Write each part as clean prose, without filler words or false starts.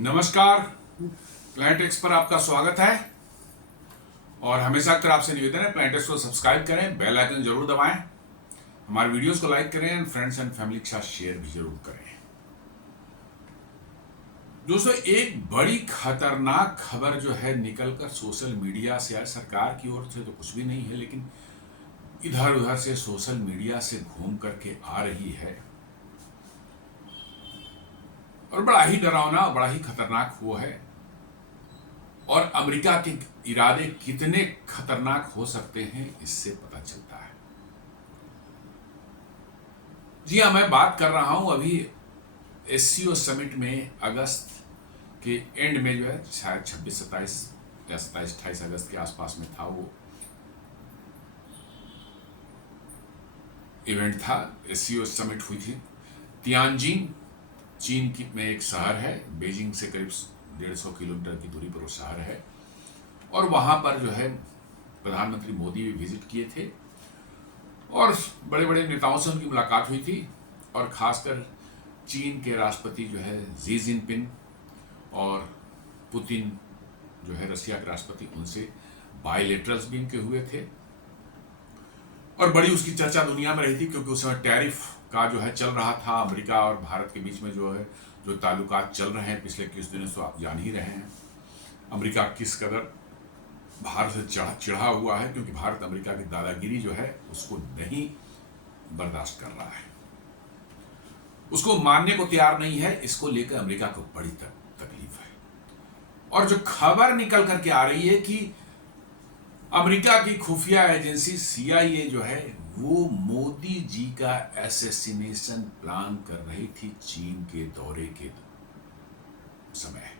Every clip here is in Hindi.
नमस्कार। प्लैनेट एक्स पर आपका स्वागत है और हमेशा की तरह आपसे निवेदन है, प्लैनेट एक्स को सब्सक्राइब करें, बेल आइकन जरूर दबाएं, हमारे वीडियोस को लाइक करें एंड फ्रेंड्स एंड फैमिली के साथ शेयर भी जरूर करें। दोस्तों, एक बड़ी खतरनाक खबर जो है निकलकर सोशल मीडिया से आए, सरकार की ओर से तो कुछ भी नहीं है, लेकिन इधर उधर से सोशल मीडिया से घूम करके आ रही है और बड़ा ही डरावना, बड़ा ही खतरनाक वो है। और अमेरिका के इरादे कितने खतरनाक हो सकते हैं इससे पता चलता है। जी हाँ, मैं बात कर रहा हूं अभी एससीओ समिट में अगस्त के एंड में जो है, शायद 26-27 या 27-28 अगस्त के आसपास में था वो इवेंट था। एससीओ समिट हुई थी तियानजिन, चीन की में एक शहर है, बीजिंग से करीब 150 किलोमीटर की दूरी पर वो शहर है। और वहां पर जो है प्रधानमंत्री मोदी भी विजिट किए थे और बड़े बड़े नेताओं से उनकी मुलाकात हुई थी। और खासकर चीन के राष्ट्रपति जो है जी जिनपिंग और पुतिन जो है रशिया के राष्ट्रपति, उनसे बायलैटरल्स भी इनके हुए थे। और बड़ी उसकी चर्चा दुनिया में रही थी, क्योंकि उस समय टैरिफ का जो है चल रहा था। अमेरिका और भारत के बीच में जो है जो ताल्लुकात चल रहे हैं पिछले कुछ दिनों से, आप जान ही रहे हैं अमेरिका किस कदर भारत से चिढ़ा हुआ है, क्योंकि भारत अमेरिका की दादागिरी जो है उसको नहीं बर्दाश्त कर रहा है, उसको मानने को तैयार नहीं है। इसको लेकर अमेरिका को बड़ी तकलीफ है। और जो खबर निकल करके आ रही है कि अमेरिका की खुफिया एजेंसी CIA जो है वो मोदी जी का एसेसिनेशन प्लान कर रही थी चीन के दौरे के समय।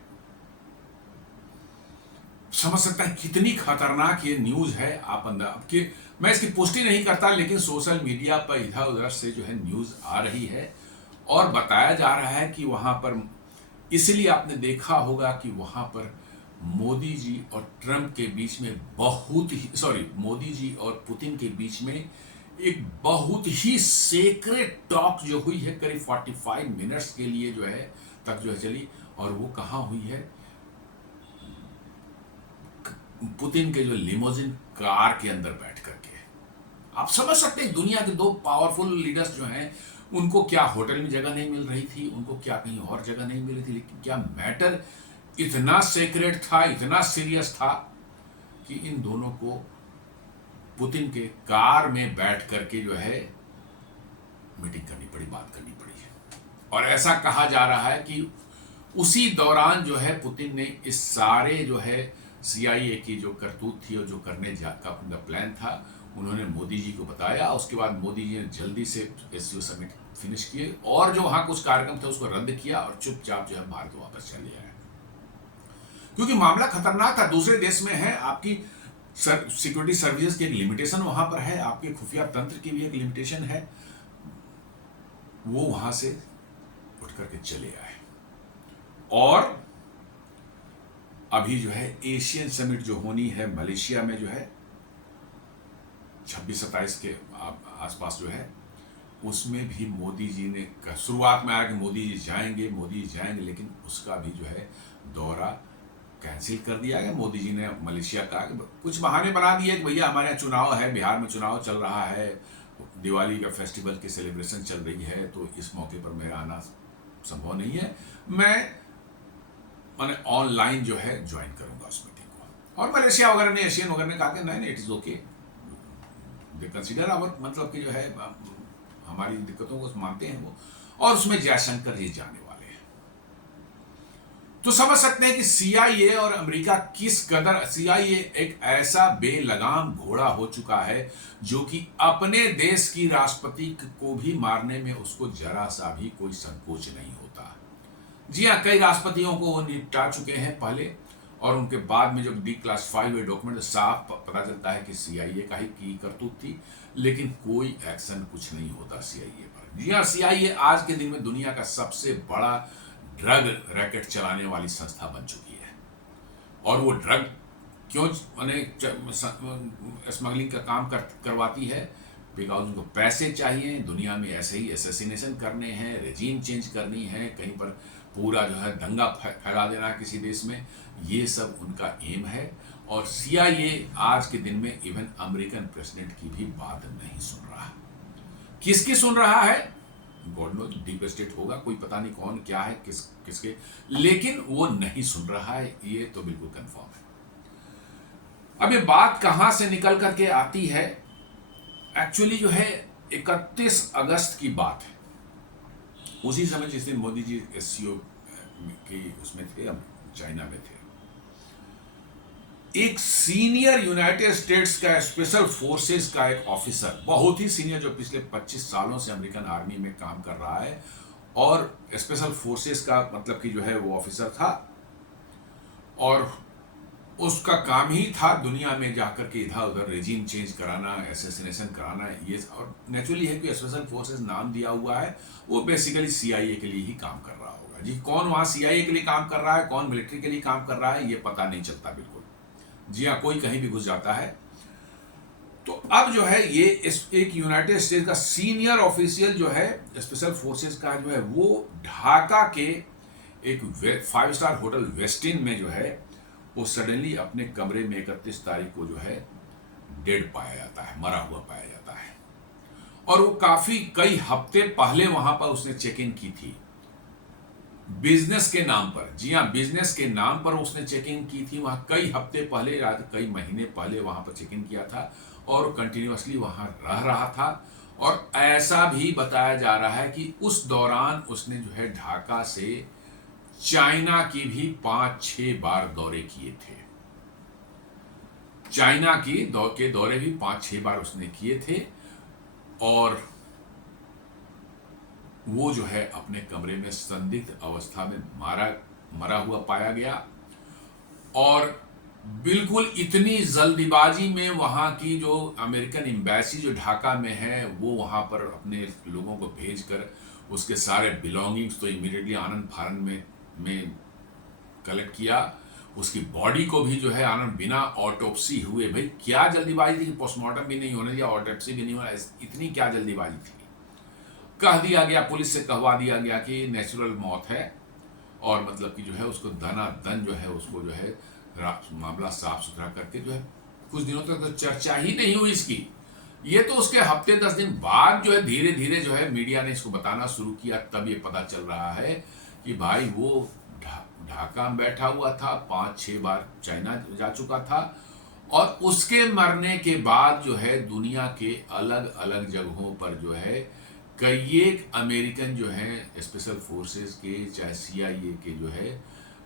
समझ सकता है कितनी खतरनाक ये न्यूज है। आप आपके मैं इसकी पुष्टि नहीं करता, लेकिन सोशल मीडिया पर इधर उधर से जो है न्यूज आ रही है और बताया जा रहा है कि वहां पर, इसलिए आपने देखा होगा कि वहां पर मोदी जी और ट्रंप के बीच में मोदी जी और पुतिन के बीच में एक बहुत ही सीक्रेट टॉक जो हुई है, करीब 45 मिनट्स के लिए जो है तक जो है चली। और वो कहां हुई है? पुतिन के जो लिमोजिन कार के अंदर बैठ करके। आप समझ सकते हैं दुनिया के दो पावरफुल लीडर्स जो हैं उनको क्या होटल में जगह नहीं मिल रही थी, उनको क्या कहीं और जगह नहीं मिल रही थी, लेकिन क्या मैटर इतना सीक्रेट था, इतना सीरियस था कि इन दोनों को पुतिन के कार में बैठ करके जो है मीटिंग करनी पड़ी, बात करनी पड़ी है। और ऐसा कहा जा रहा है कि उसी दौरान जो है पुतिन ने इस सारे जो है CIA की जो करतूत थी और जो करने का उनका प्लान था, उन्होंने मोदी जी को बताया। उसके बाद मोदी जी ने जल्दी से एससीओ समिट फिनिश किए और जो वहां कुछ कार्यक्रम थे उसको रद्द किया और चुपचाप जो है भारत वापस चले आए, क्योंकि मामला खतरनाक था। दूसरे देश में है, आपकी सिक्योरिटी सर्विसेज की एक लिमिटेशन वहां पर है, आपके खुफिया तंत्र की भी एक लिमिटेशन है। वो वहां से उठ करके चले आए। और अभी जो है एशियन समिट जो होनी है मलेशिया में, जो है 26-27 के आसपास जो है, उसमें भी मोदी जी ने शुरुआत में आया कि मोदी जी जाएंगे, लेकिन उसका भी जो है दौरा कैंसिल कर दिया गया। मोदी जी ने मलेशिया का कुछ बहाने बना दिए कि भैया हमारे यहाँ चुनाव है, बिहार में चुनाव चल रहा है, दिवाली का फेस्टिवल की सेलिब्रेशन चल रही है, तो इस मौके पर मेरा आना संभव नहीं है, मैंने ऑनलाइन जो है ज्वाइन करूंगा उस मीटिंग को। और मलेशिया वगैरह ने, एशियन वगैरह ने कहा कि नहीं, it is okay, they consider our, मतलब कि जो है हमारी दिक्कतों को मानते हैं वो। और उसमें जयशंकर जी जाने वाले हैं। तो समझ सकते हैं कि CIA और अमेरिका किस कदर, CIA एक ऐसा बेलगाम घोड़ा हो चुका है जो कि अपने देश की राष्ट्रपति को भी मारने में उसको जरा सा भी कोई संकोच नहीं होता। जी हाँ, कई राष्ट्रपतियों को वो निपटा चुके हैं पहले, और उनके बाद में जब डिक्लासिफाई हुए डॉक्यूमेंट साफ पता चलता है कि CIA का ही की करतूत थी, लेकिन कोई एक्शन कुछ नहीं होता CIA पर। जी हाँ, CIA आज के दिन में दुनिया का सबसे बड़ा ड्रग रैकेट चलाने वाली संस्था बन चुकी है। और वो ड्रग क्यों स्मगलिंग का काम करवाती है? बिकॉज उनको पैसे चाहिए, दुनिया में ऐसे ही एसेसिनेशन करने हैं, रेजीम चेंज करनी है, कहीं पर पूरा जो है दंगा फैला देना है किसी देश में, ये सब उनका एम है। और CIA आज के दिन में इवन अमेरिकन प्रेसिडेंट की भी बात नहीं सुन रहा। किसकी सुन रहा है? गॉड नो, डीप स्टेट होगा, कोई पता नहीं कौन क्या है, किसके, लेकिन वो नहीं सुन रहा है, ये तो बिल्कुल कंफर्म है। अब ये बात कहां से निकल करके आती है? एक्चुअली जो है 31 अगस्त की बात है, उसी समय जिस दिन मोदी जी SCO की उसमें थे, हम चाइना में थे। एक सीनियर यूनाइटेड स्टेट्स का स्पेशल फोर्सेस का एक ऑफिसर, बहुत ही सीनियर, जो पिछले 25 सालों से अमेरिकन आर्मी में काम कर रहा है, और स्पेशल फोर्सेस का मतलब कि जो है वो ऑफिसर था, और उसका काम ही था दुनिया में जाकर के इधर उधर रेजिम चेंज कराना, एसेसिनेशन कराना, ये। और नेचुरली है कि स्पेशल फोर्सेस नाम दिया हुआ है, वो बेसिकली CIA के लिए ही काम कर रहा होगा जी। कौन वहां CIA के लिए काम कर रहा है, कौन मिलिट्री के लिए काम कर रहा है, ये पता नहीं चलता बिल्कुल जी। हाँ, कोई कहीं भी घुस जाता है। तो अब जो है ये एक यूनाइटेड स्टेट्स का सीनियर ऑफिशियल जो है स्पेशल फोर्सेस का जो है, वो ढाका के एक 5 स्टार होटल वेस्टिन में जो है वो सडनली अपने कमरे में 31 तारीख को जो है डेड पाया जाता है, मरा हुआ पाया जाता है। और वो काफी कई हफ्ते पहले वहां पर उसने चेक इन की थी, बिजनेस के नाम पर। जी हाँ, बिजनेस के नाम पर उसने चेकिंग की थी वहां, कई हफ्ते पहले, कई महीने पहले वहां पर चेकिंग किया था, और कंटिन्यूअसली वहां रह रहा था। और ऐसा भी बताया जा रहा है कि उस दौरान उसने जो है ढाका से चाइना की भी 5-6 बार दौरे किए थे। चाइना के दौरे भी 5-6 बार उसने किए थे, और वो जो है अपने कमरे में संदिग्ध अवस्था में मरा हुआ पाया गया। और बिल्कुल इतनी जल्दीबाजी में वहां की जो अमेरिकन एम्बेसी जो ढाका में है, वो वहां पर अपने लोगों को भेजकर उसके सारे बिलोंगिंग्स तो इमीडिएटली आनंद फानंद में कलेक्ट किया। उसकी बॉडी को भी जो है आनंद, बिना ऑटोप्सी हुए, भाई क्या जल्दीबाजी थी, पोस्टमार्टम भी नहीं होने दिया, ऑटोप्सी भी नहीं होना, इतनी क्या जल्दीबाजी थी। कह दिया गया, पुलिस से कहवा दिया गया कि नेचुरल मौत है, और मतलब कि जो है उसको दन जो है उसको जो है मामला साफ सुथरा करके जो है, कुछ दिनों तक तो चर्चा ही नहीं हुई इसकी। ये तो उसके हफ्ते 10 दिन बाद जो है धीरे धीरे जो है मीडिया ने इसको बताना शुरू किया, तब ये पता चल रहा है कि भाई वो ढाका में बैठा हुआ था, 5-6 बार चाइना जा चुका था, और उसके मरने के बाद जो है दुनिया के अलग अलग जगहों पर जो है कई एक अमेरिकन जो है स्पेशल फोर्सेस के, चाहे CIA के जो है,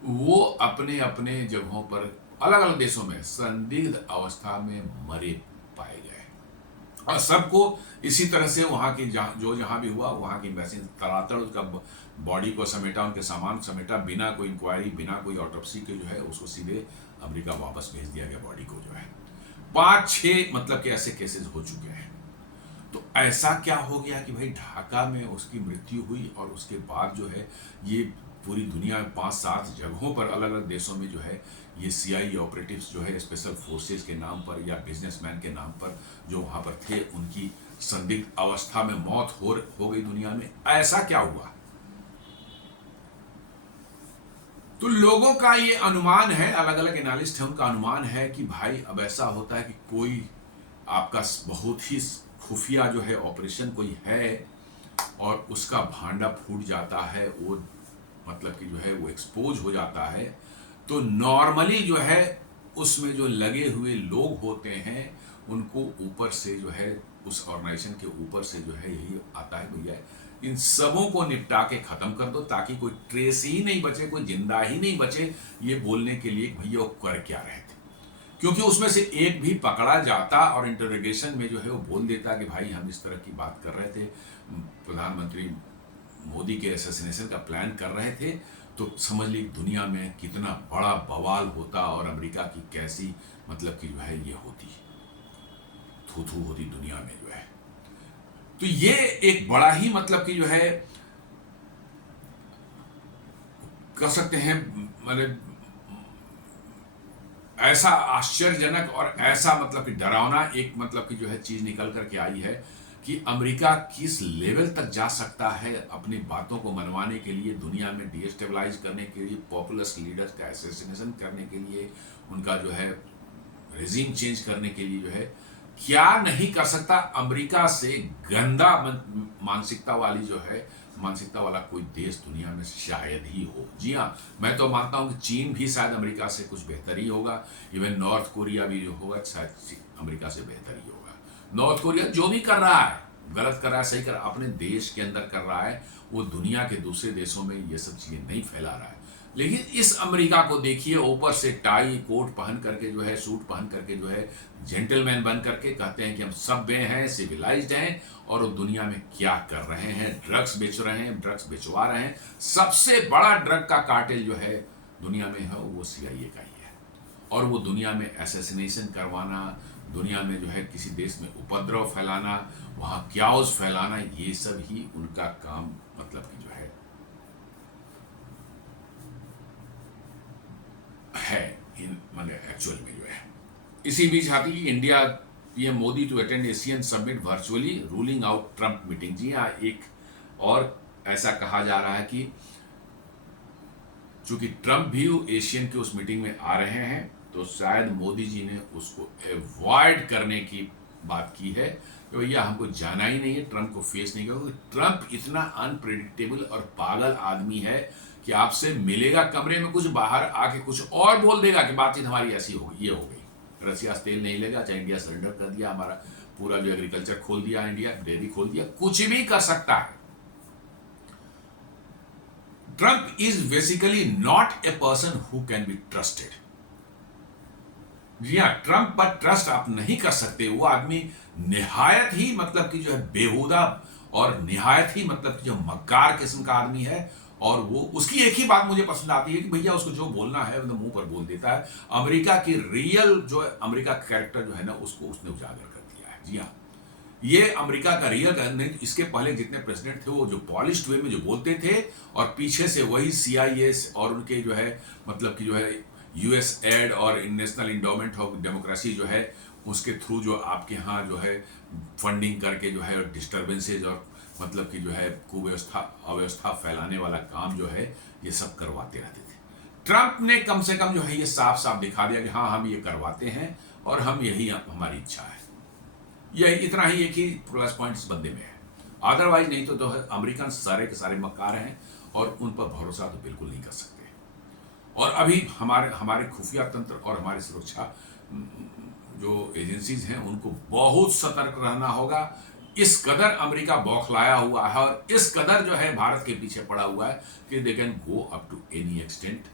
वो अपने अपने जगहों पर अलग अलग देशों में संदिग्ध अवस्था में मरे पाए गए। और सबको इसी तरह से वहां की जहां भी हुआ, वहां की एम्बेसी तड़ातड़ उसका बॉडी को समेटा, उनके सामान समेटा, बिना कोई इंक्वायरी, बिना कोई ऑटोप्सी के जो है उसको सीधे अमेरिका वापस भेज दिया गया बॉडी को जो है। 5-6 मतलब कि ऐसे केसेस हो चुके हैं। तो ऐसा क्या हो गया कि भाई ढाका में उसकी मृत्यु हुई, और उसके बाद जो है ये पूरी दुनिया में 5-7 जगहों पर अलग अलग देशों में जो है ये CIA ऑपरेटिव्स जो है स्पेशल फोर्सेस के नाम पर या बिजनेसमैन के नाम पर जो वहां पर थे, उनकी संदिग्ध अवस्था में मौत हो गई दुनिया में। ऐसा क्या हुआ? तो लोगों का ये अनुमान है, अलग अलग एनालिस्ट है, उनका अनुमान है कि भाई अब ऐसा होता है कि कोई आपका बहुत ही खुफिया जो है ऑपरेशन कोई है, और उसका भांडा फूट जाता है, वो मतलब कि जो है वो एक्सपोज हो जाता है। तो नॉर्मली जो है उसमें जो लगे हुए लोग होते हैं, उनको ऊपर से जो है उस ऑर्गेनाइजेशन के ऊपर से जो है यही आता है, भैया इन सबों को निपटा के खत्म कर दो, ताकि कोई ट्रेस ही नहीं बचे, कोई जिंदा ही नहीं बचे, ये बोलने के लिए भैया वो कर क्या रहे थे। क्योंकि उसमें से एक भी पकड़ा जाता और इंटरोगेशन में जो है वो बोल देता कि भाई हम इस तरह की बात कर रहे थे, प्रधानमंत्री मोदी के असैसिनेशन का प्लान कर रहे थे, तो समझ ली दुनिया में कितना बड़ा बवाल होता, और अमेरिका की कैसी मतलब कि जो है ये होती, थू होती दुनिया में जो है। तो ये एक बड़ा ही मतलब कि जो है कह सकते हैं, मतलब ऐसा आश्चर्यजनक और ऐसा मतलब कि डरावना एक मतलब कि जो है चीज निकल करके आई है कि अमेरिका किस लेवल तक जा सकता है अपनी बातों को मनवाने के लिए, दुनिया में डिस्टेबलाइज करने के लिए, पॉपुलस लीडर्स का असैसिनेशन करने के लिए, उनका जो है रेजिम चेंज करने के लिए जो है क्या नहीं कर सकता। अमेरिका से गंदा मानसिकता वाली जो है मानसिकता वाला कोई देश दुनिया में शायद ही हो। जी हाँ, मैं तो मानता हूँ कि चीन भी शायद अमेरिका से कुछ बेहतर ही होगा, इवन नॉर्थ कोरिया भी जो होगा शायद अमेरिका से बेहतर ही होगा। नॉर्थ कोरिया जो भी कर रहा है, गलत कर रहा है, सही कर रहा है, अपने देश के अंदर कर रहा है, वो दुनिया के दूसरे देशों में ये सब चीज़ें नहीं फैला रहा है। लेकिन इस अमेरिका को देखिए, ऊपर से टाई कोट पहन करके जो है, सूट पहन करके जो है, जेंटलमैन बन करके कहते हैं कि हम सभ्य हैं, सिविलाइज्ड हैं, और वो दुनिया में क्या कर रहे हैं, ड्रग्स बेच रहे हैं, ड्रग्स बेचवा रहे हैं। सबसे बड़ा ड्रग का कार्टेल जो है दुनिया में है वो CIA का ही है। और वो दुनिया में असैसिनेशन करवाना, दुनिया में जो है किसी देश में उपद्रव फैलाना, वहाँ क्याओस फैलाना, ये सब ही उनका काम मतलब कि जो है माने एक्चुअल में जो है। इसी बीच आती कि India PM Modi to attend Asian summit virtually, ruling out Trump meeting. जी हाँ, एक और ऐसा कहा जा रहा है कि चूंकि ट्रंप भी एशियन की उस मीटिंग में आ रहे हैं, तो शायद मोदी जी ने उसको अवॉइड करने की बात की है कि भैया हमको जाना ही नहीं है, ट्रंप को फेस नहीं करो। ट्रंप इतना अनप्रेडिक्टेबल और पागल आदमी है कि आपसे मिलेगा कमरे में कुछ, बाहर आके कुछ और बोल देगा कि बातचीत हमारी ऐसी हो गई, ये हो गई, रसिया से तेल नहीं लेगा, चाहे इंडिया सरेंडर कर दिया, हमारा पूरा जो एग्रीकल्चर खोल दिया, इंडिया डेयरी खोल दिया, कुछ भी कर सकता है। Trump is basically not a person who can be trusted. जी हाँ, ट्रंप पर ट्रस्ट आप नहीं कर सकते। वो आदमी निहायत ही मतलब कि जो है बेहुदा और निहायत ही मतलब कि जो मक्कार किस्म का आदमी है। और वो उसकी एक ही बात मुझे पसंद आती है कि भैया उसको जो बोलना है मतलब मुंह पर बोल देता है। अमेरिका की रियल जो है अमेरिका का कैरेक्टर जो है ना, उसको उसने उजागर कर दिया है। जी हाँ, ये अमेरिका का रियल नहीं। इसके पहले जितने प्रेसिडेंट थे वो जो पॉलिश्ड वे में जो बोलते थे, और पीछे से वही CIA और उनके जो है मतलब कि जो है USAID और नेशनल इंडोमेंट ऑफ डेमोक्रेसी जो है, उसके थ्रू जो आपके यहाँ जो है फंडिंग करके जो है डिस्टर्बेंसेज और मतलब कि जो है कुव्यवस्था अव्यवस्था फैलाने वाला काम जो है ये सब करवाते रहते थे। ट्रंप ने कम से कम जो है ये साफ साफ दिखा दिया कि हाँ हम ये करवाते हैं और हम यही हमारी इच्छा है। यह इतना ही एक ही प्लस पॉइंट इस बंदे में है। अदरवाइज नहीं तो अमेरिकन सारे के सारे मक्कार हैं और उन पर भरोसा तो बिल्कुल नहीं कर सकते। और अभी हमारे खुफिया तंत्र और हमारे सुरक्षा जो एजेंसीज हैं उनको बहुत सतर्क रहना होगा। इस कदर अमेरिका बौखलाया हुआ है और इस कदर जो है भारत के पीछे पड़ा हुआ है कि they can go up to any extent.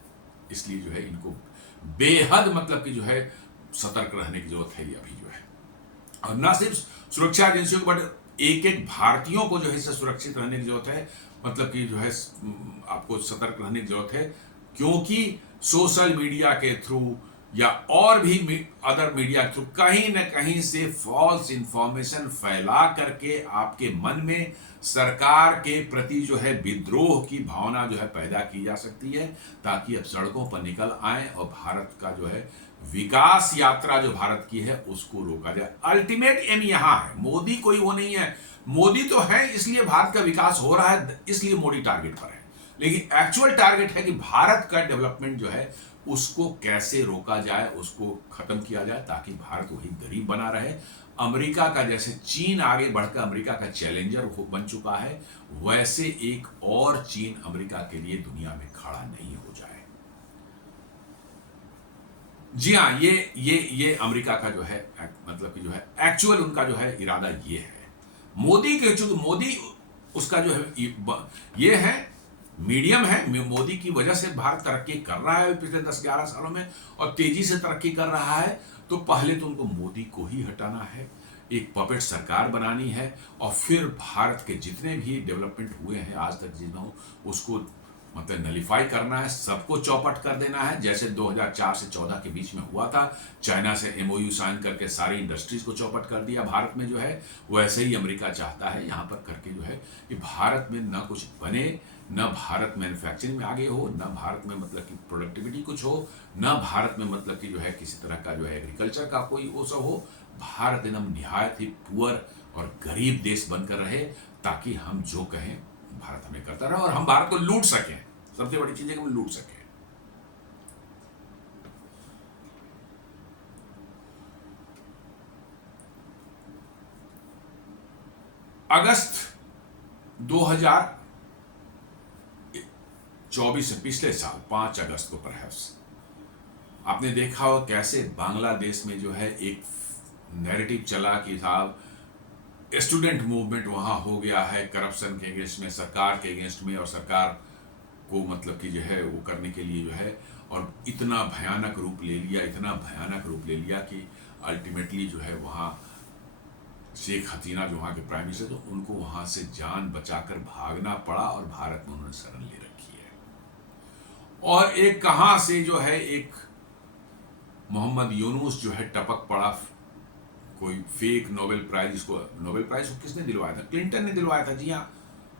इसलिए जो है इनको बेहद मतलब कि जो है सतर्क रहने की जरूरत है अभी जो है। और न सिर्फ सुरक्षा एजेंसियों को बट एक एक भारतीयों को जो है इससे सुरक्षित रहने की जरूरत है। मतलब कि जो है आपको सतर्क रहने की जरूरत है, क्योंकि सोशल मीडिया के थ्रू या और भी अदर मीडिया के थ्रू कहीं न कहीं से फॉल्स इंफॉर्मेशन फैला करके आपके मन में सरकार के प्रति जो है विद्रोह की भावना जो है पैदा की जा सकती है, ताकि अब सड़कों पर निकल आए और भारत का जो है विकास यात्रा जो भारत की है उसको रोका जाए। अल्टीमेट एम यहां है, मोदी कोई वो नहीं है। मोदी तो है इसलिए भारत का विकास हो रहा है, इसलिए मोदी टारगेट पर है, लेकिन एक्चुअल टारगेट है कि भारत का डेवलपमेंट जो है उसको कैसे रोका जाए, उसको खत्म किया जाए, ताकि भारत वही गरीब बना रहे। अमेरिका का जैसे चीन आगे बढ़कर अमेरिका का चैलेंजर बन चुका है, वैसे एक और चीन अमेरिका के लिए दुनिया में खड़ा नहीं हो जाए। जी हाँ, ये अमेरिका का जो है मतलब कि जो है एक्चुअल उनका जो है इरादा ये है। मोदी के चूंकि मोदी उसका जो है ये है मीडियम है, मोदी की वजह से भारत तरक्की कर रहा है पिछले 10-11 सालों में और तेजी से तरक्की कर रहा है। तो पहले तो उनको मोदी को ही हटाना है, एक पपेट सरकार बनानी है, और फिर भारत के जितने भी डेवलपमेंट हुए हैं आज तक जितना उसको मतलब नलीफाई करना है, सबको चौपट कर देना है। जैसे 2004 से 14 के बीच में हुआ था, चाइना से MOU साइन करके सारी इंडस्ट्रीज को चौपट कर दिया भारत में जो है, वैसे ही अमेरिका चाहता है यहाँ पर करके जो है कि भारत में न कुछ बने, न भारत मैन्युफैक्चरिंग में आगे हो, न भारत में मतलब कि प्रोडक्टिविटी कुछ हो, न भारत में मतलब कि जो है किसी तरह का जो है एग्रीकल्चर का कोई वो सब हो। भारत एकदम निहायत ही पुअर और गरीब देश बनकर रहे, ताकि हम जो कहें भारत हमें करता रहे और हम भारत को लूट सकें। सबसे बड़ी चीज है कि हम लूट सकें। अगस्त 2024 से पिछले साल 5 अगस्त को परहैप्स आपने देखा हो कैसे बांग्लादेश में जो है एक नैरेटिव चला कि साहब स्टूडेंट मूवमेंट वहां हो गया है करप्शन के अगेंस्ट में, सरकार के अगेंस्ट में, और सरकार को मतलब कि जो है वो करने के लिए जो है, और इतना भयानक रूप ले लिया, इतना भयानक रूप ले लिया कि अल्टीमेटली जो है वहाँ शेख हसीना जो वहाँ के प्राइम मिनिस्टर, तो उनको वहाँ से जान बचाकर भागना पड़ा और भारत में उन्होंने शरण ले रखी है। और एक कहाँ से जो है एक मोहम्मद यूनुस जो है टपक पड़ा, कोई फेक नोबेल प्राइज, इसको नोबेल प्राइज को किसने दिलवाया था? क्लिंटन ने दिलवाया था, जी हाँ।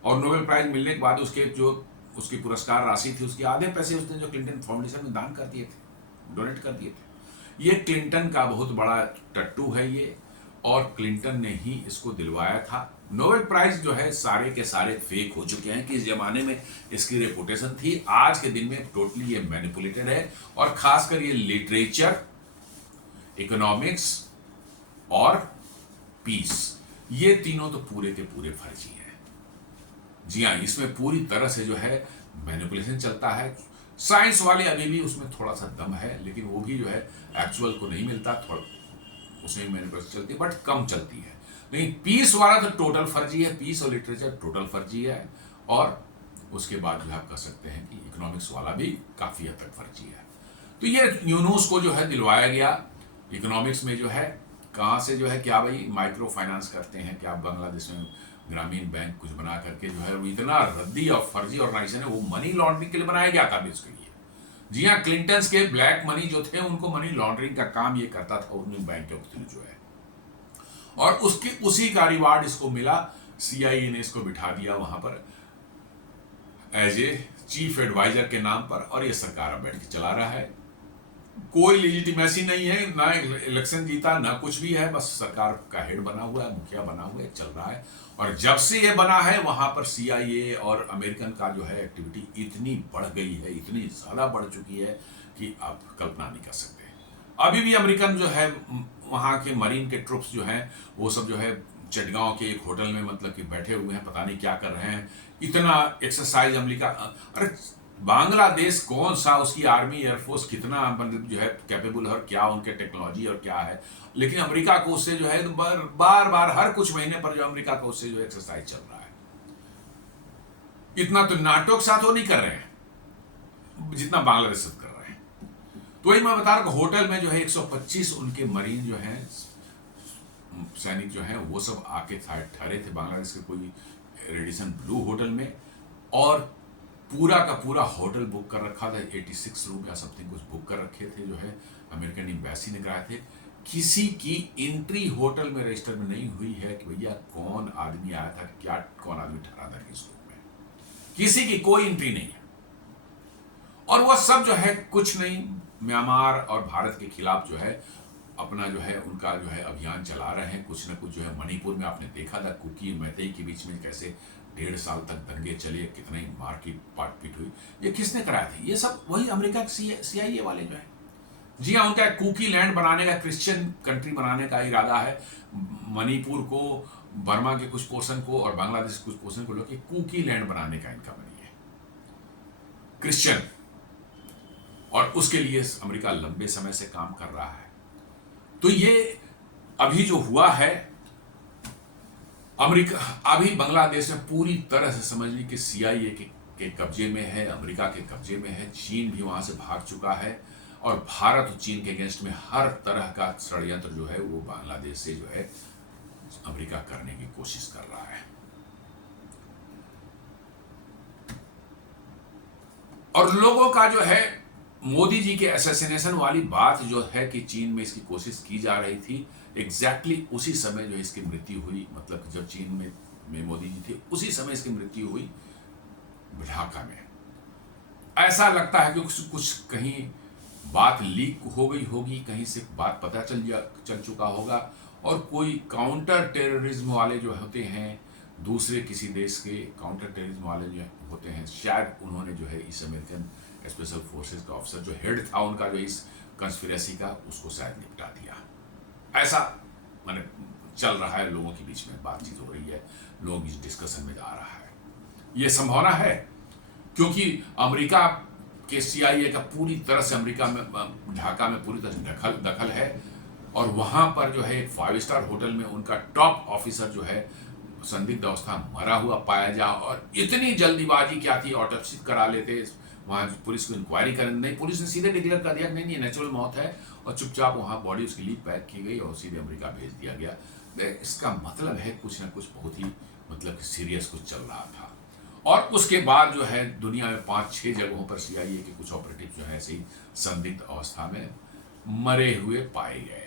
और नोबेल प्राइज मिलने के बाद उसके जो उसकी पुरस्कार राशि थी उसके आधे पैसे उसने जो क्लिंटन फाउंडेशन में दान कर दिए थे, डोनेट कर दिए थे। ये क्लिंटन का बहुत बड़ा टट्टू है ये, और क्लिंटन ने ही इसको दिलवाया था। नोबेल प्राइज जो है सारे के सारे फेक हो चुके हैं कि इस जमाने में इसकी रेपुटेशन थी, आज के दिन में टोटली ये मैनिपुलेटेड है। और खासकर ये लिटरेचर, इकोनॉमिक्स और पीस, ये तीनों तो पूरे के पूरे फर्जी हैं। जी हाँ, इसमें पूरी तरह से जो है मैनिपुलेशन चलता है। साइंस वाले अभी भी उसमें थोड़ा सा दम है, लेकिन वो भी जो है एक्चुअल को नहीं मिलता, थोड़ा उसमें मैनिपुलेशन चलती है, बट कम चलती है। लेकिन पीस वाला तो टोटल फर्जी है, पीस और लिटरेचर टोटल फर्जी है। और उसके बाद जो आप कह सकते हैं कि इकोनॉमिक्स वाला भी काफी हद तक फर्जी है। तो ये यूनुस को जो है दिलवाया गया इकोनॉमिक्स में जो है, कहाँ से जो है, क्या भाई माइक्रो फाइनेंस करते हैं, क्या बांग्लादेश में ग्रामीण बैंक कुछ बना करके जो है, वो इतना रद्दी और फर्जी ऑर्गेनाइजेशन है, वो मनी लॉन्ड्रिंग के लिए बनाया गया था बेसिकली। जी हाँ, क्लिंटन के ब्लैक मनी जो थे उनको मनी लॉन्ड्रिंग का काम ये करता था उन बैंक के थ्रू जो है, और उसकी उसी का रिवार्ड इसको मिला। सीआईए ने इसको बिठा दिया वहां पर एज ए चीफ एडवाइजर के नाम पर, और ये सरकार अब बैठ के चला रहा है। कोई लेजिटिमेसी नहीं है, ना इलेक्शन जीता ना कुछ भी है, बस सरकार का हेड बना हुआ है, मुखिया बना हुआ है, चल रहा है। और जब से ये बना है वहां पर सीआईए और अमेरिकन का जो है एक्टिविटी इतनी बढ़ गई है, इतनी ज्यादा बढ़ चुकी है कि आप कल्पना नहीं कर सकते। अभी भी अमेरिकन जो है वहां के मरीन के ट्रुप्स जो हैं वो सब जो है चटगांव के एक होटल में मतलब कि बैठे हुए हैं, पता नहीं क्या कर रहे हैं। इतना एक्सरसाइज अमेरिका, अरे बांग्लादेश कौन सा, उसकी आर्मी एयरफोर्स कितना मतलब जो है कैपेबल है, और क्या उनके टेक्नोलॉजी और क्या है, लेकिन अमेरिका को उससे जो है बार बार हर कुछ महीने पर जो अमेरिका को उससे जो एक्सरसाइज चल रहा है। इतना तो नाटो के साथ वो नहीं कर रहे हैं जितना बांग्लादेश से कर रहे हैं। तो वही मैं बता रहा हूं, होटल में जो है 125 उनके मरीन जो हैं, सैनिक जो हैं, वो सब आके ठहरे थे बांग्लादेश के कोई रेडिसन ब्लू होटल में, और पूरा का पूरा होटल बुक कर रखा था, 86 रूम या समथिंग कुछ बुक कर रखे थे जो है अमेरिकन एम्बेसी ने कराए थे। किसी की एंट्री होटल में रजिस्टर में नहीं हुई है कि भैया कौन आदमी आया था, क्या कौन आदमी ठहरा था किस रूम में, किसी की कोई एंट्री नहीं है। और वह सब जो है कुछ नहीं, म्यांमार और भारत के खिलाफ जो है अपना जो है उनका जो है अभियान चला रहे हैं। कुछ न कुछ जो है मणिपुर में आपने देखा था कुकी मैतेई के बीच में कैसे 1.5 साल तक दंगे चले, कितने ही मार की पाटपीट हुई। ये किसने कराया था? ये सब वही अमेरिका के सीआईए वाले जो है। जी हाँ, उनका कुकी लैंड बनाने का, क्रिश्चियन कंट्री बनाने का इरादा है। मणिपुर को, बर्मा के कुछ पोर्शन को और बांग्लादेश के कुछ पोर्शन को लेकर कुकी लैंड बनाने का इनका बनी है, क्रिश्चियन। और उसके लिए अमेरिका लंबे समय से काम कर रहा है। तो ये अभी जो हुआ है, अमेरिका अभी बांग्लादेश में पूरी तरह से समझ ली कि सीआईए के कब्जे में है, अमेरिका के कब्जे में है। चीन भी वहां से भाग चुका है, और भारत और चीन के अगेंस्ट में हर तरह का षड्यंत्र जो है वो बांग्लादेश से जो है अमेरिका करने की कोशिश कर रहा है। और लोगों का जो है मोदी जी के असैसिनेशन वाली बात जो है कि चीन में इसकी कोशिश की जा रही थी, एग्जैक्टली उसी समय जो इसकी मृत्यु हुई, मतलब जब चीन में मोदी जी थे उसी समय इसकी मृत्यु हुई ढाका में। ऐसा लगता है कि कुछ कहीं बात लीक हो गई होगी, कहीं से बात पता चल चुका होगा, और कोई काउंटर टेररिज्म वाले जो होते हैं, दूसरे किसी देश के काउंटर टेररिज्म वाले जो होते हैं, शायद उन्होंने जो है इस अमेरिकन स्पेशल फोर्सेस का ऑफिसर जो हेड था उनका जो इस कंस्पिरेसी का, उसको शायद निपटा दिया। ऐसा माने चल रहा है, लोगों के बीच में बातचीत हो रही है, लोग इस डिस्कशन में आ रहा है। ये संभावना है क्योंकि अमेरिका के CIA का पूरी तरह से अमेरिका में, ढाका में पूरी तरह से दखल है। और वहां पर जो है एक 5 स्टार होटल में उनका टॉप ऑफिसर जो है संदिग्ध अवस्था मरा हुआ पाया जा, और इतनी जल्दीबाजी क्या थी, ऑटोप्सी करा लेते, वहां पुलिस को इंक्वायरी कर, नहीं, पुलिस ने सीधे डिक्लेयर कर दिया नहीं नहीं नेचुरल मौत है, और चुपचाप वहां बॉडी उसकी लीक पैक की गई और सीधे अमेरिका भेज दिया गया। इसका मतलब है कुछ ना कुछ बहुत ही मतलब सीरियस कुछ चल रहा था। और उसके बाद जो है दुनिया में 5-6 जगहों पर CIA के कुछ ऑपरेटिव जो है ऐसे ही संदिग्ध अवस्था में मरे हुए पाए गए।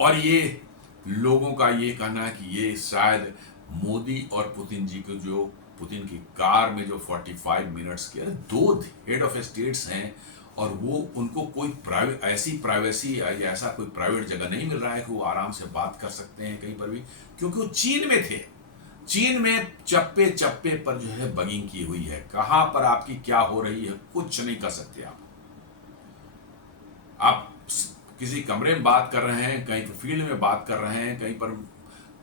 और ये लोगों का ये कहना है कि ये शायद मोदी और पुतिन जी को, जो पुतिन की कार में जो 45 मिनट्स के 2 हेड ऑफ स्टेट्स हैं, और वो उनको कोई ऐसी प्राइवेसी या ऐसा कोई प्राइवेट जगह नहीं मिल रहा है कि वो आराम से बात कर सकते हैं कहीं पर भी, क्योंकि वो चीन में थे। चीन में चप्पे चप्पे पर जो है बगिंग की हुई है, कहां पर आपकी क्या हो रही है कुछ नहीं कर सकते आप किसी कमरे में बात कर रहे हैं, कहीं पर फील्ड में बात कर रहे हैं, कहीं पर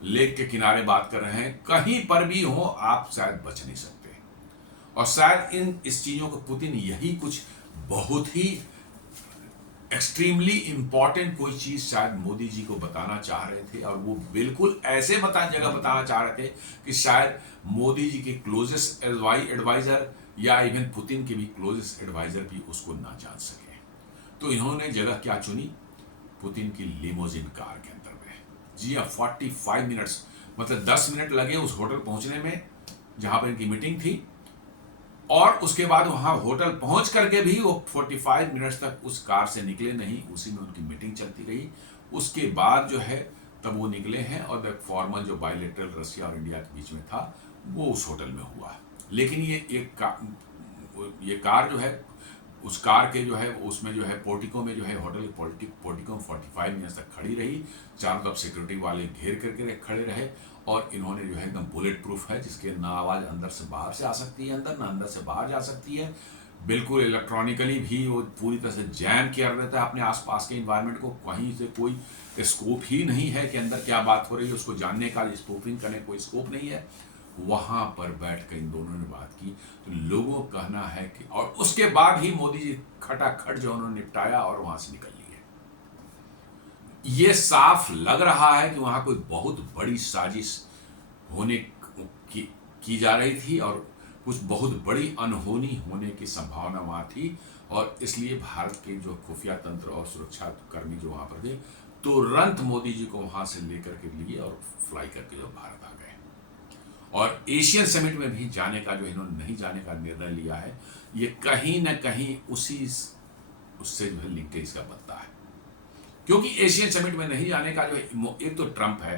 लेक के किनारे बात कर रहे हैं, कहीं पर भी हो आप शायद बच नहीं सकते। और शायद इस चीजों को पुतिन यही कुछ बहुत ही एक्सट्रीमली इंपॉर्टेंट कोई चीज शायद मोदी जी को बताना चाह रहे थे, और वो बिल्कुल ऐसे बताना चाह रहे थे कि शायद मोदी जी के क्लोजेस्ट एडवाइजर या इवन पुतिन के भी क्लोजेस्ट एडवाइजर भी उसको ना जान सके। तो इन्होंने जगह क्या चुनी, पुतिन की लिमोजिन कार के अंदर में। जी हाँ, 45 मिनट्स मतलब 10 मिनट लगे उस होटल पहुंचने में जहां पर इनकी मीटिंग थी, और उसके बाद वहां होटल पहुंच करके भी वो 45 मिनट्स तक उस कार से निकले नहीं, उसी में उनकी मीटिंग चलती रही। उसके बाद जो है तब वो निकले हैं, और द फॉर्मल जो बायलैटरल रशिया और इंडिया के बीच में था वो उस होटल में हुआ। लेकिन ये कार जो है, उस कार के जो है उसमें जो है पोर्टिको में जो है होटल पोर्टिको में 45 मिनट तक खड़ी रही, चारों तरफ सिक्योरिटी वाले घेर करके खड़े रहे, और इन्होंने जो है एकदम बुलेट प्रूफ है, जिसके ना आवाज अंदर से बाहर से आ सकती है अंदर, ना अंदर से बाहर जा सकती है, बिल्कुल इलेक्ट्रॉनिकली भी वो पूरी तरह से जैम किया रहता है अपने आसपास के इन्वायरमेंट को। कहीं से कोई स्कोप ही नहीं है कि अंदर क्या बात हो रही है, उसको जानने का, स्पूफिंग करने कोई स्कोप नहीं है। वहां पर बैठकर इन दोनों ने बात की, तो लोगों का कहना है कि, और उसके बाद ही मोदी जी खटाखट जो उन्होंने निपटाया और वहां से निकल लिए। ये साफ लग रहा है कि वहां कोई बहुत बड़ी साजिश होने की जा रही थी, और कुछ बहुत बड़ी अनहोनी होने की संभावना वहां थी, और इसलिए भारत के जो खुफिया तंत्र और सुरक्षा कर्मी जो वहां पर थे, तुरंत मोदी जी को वहां से लेकर के लिए और फ्लाई करके जो भारत आ गए। और एशियन समिट में भी जाने का जो इन्होंने नहीं जाने का निर्णय लिया है, ये कहीं ना कहीं उससे जो है लिंकेज का बनता है, क्योंकि एशियन समिट में नहीं जाने का जो है, एक तो ट्रंप है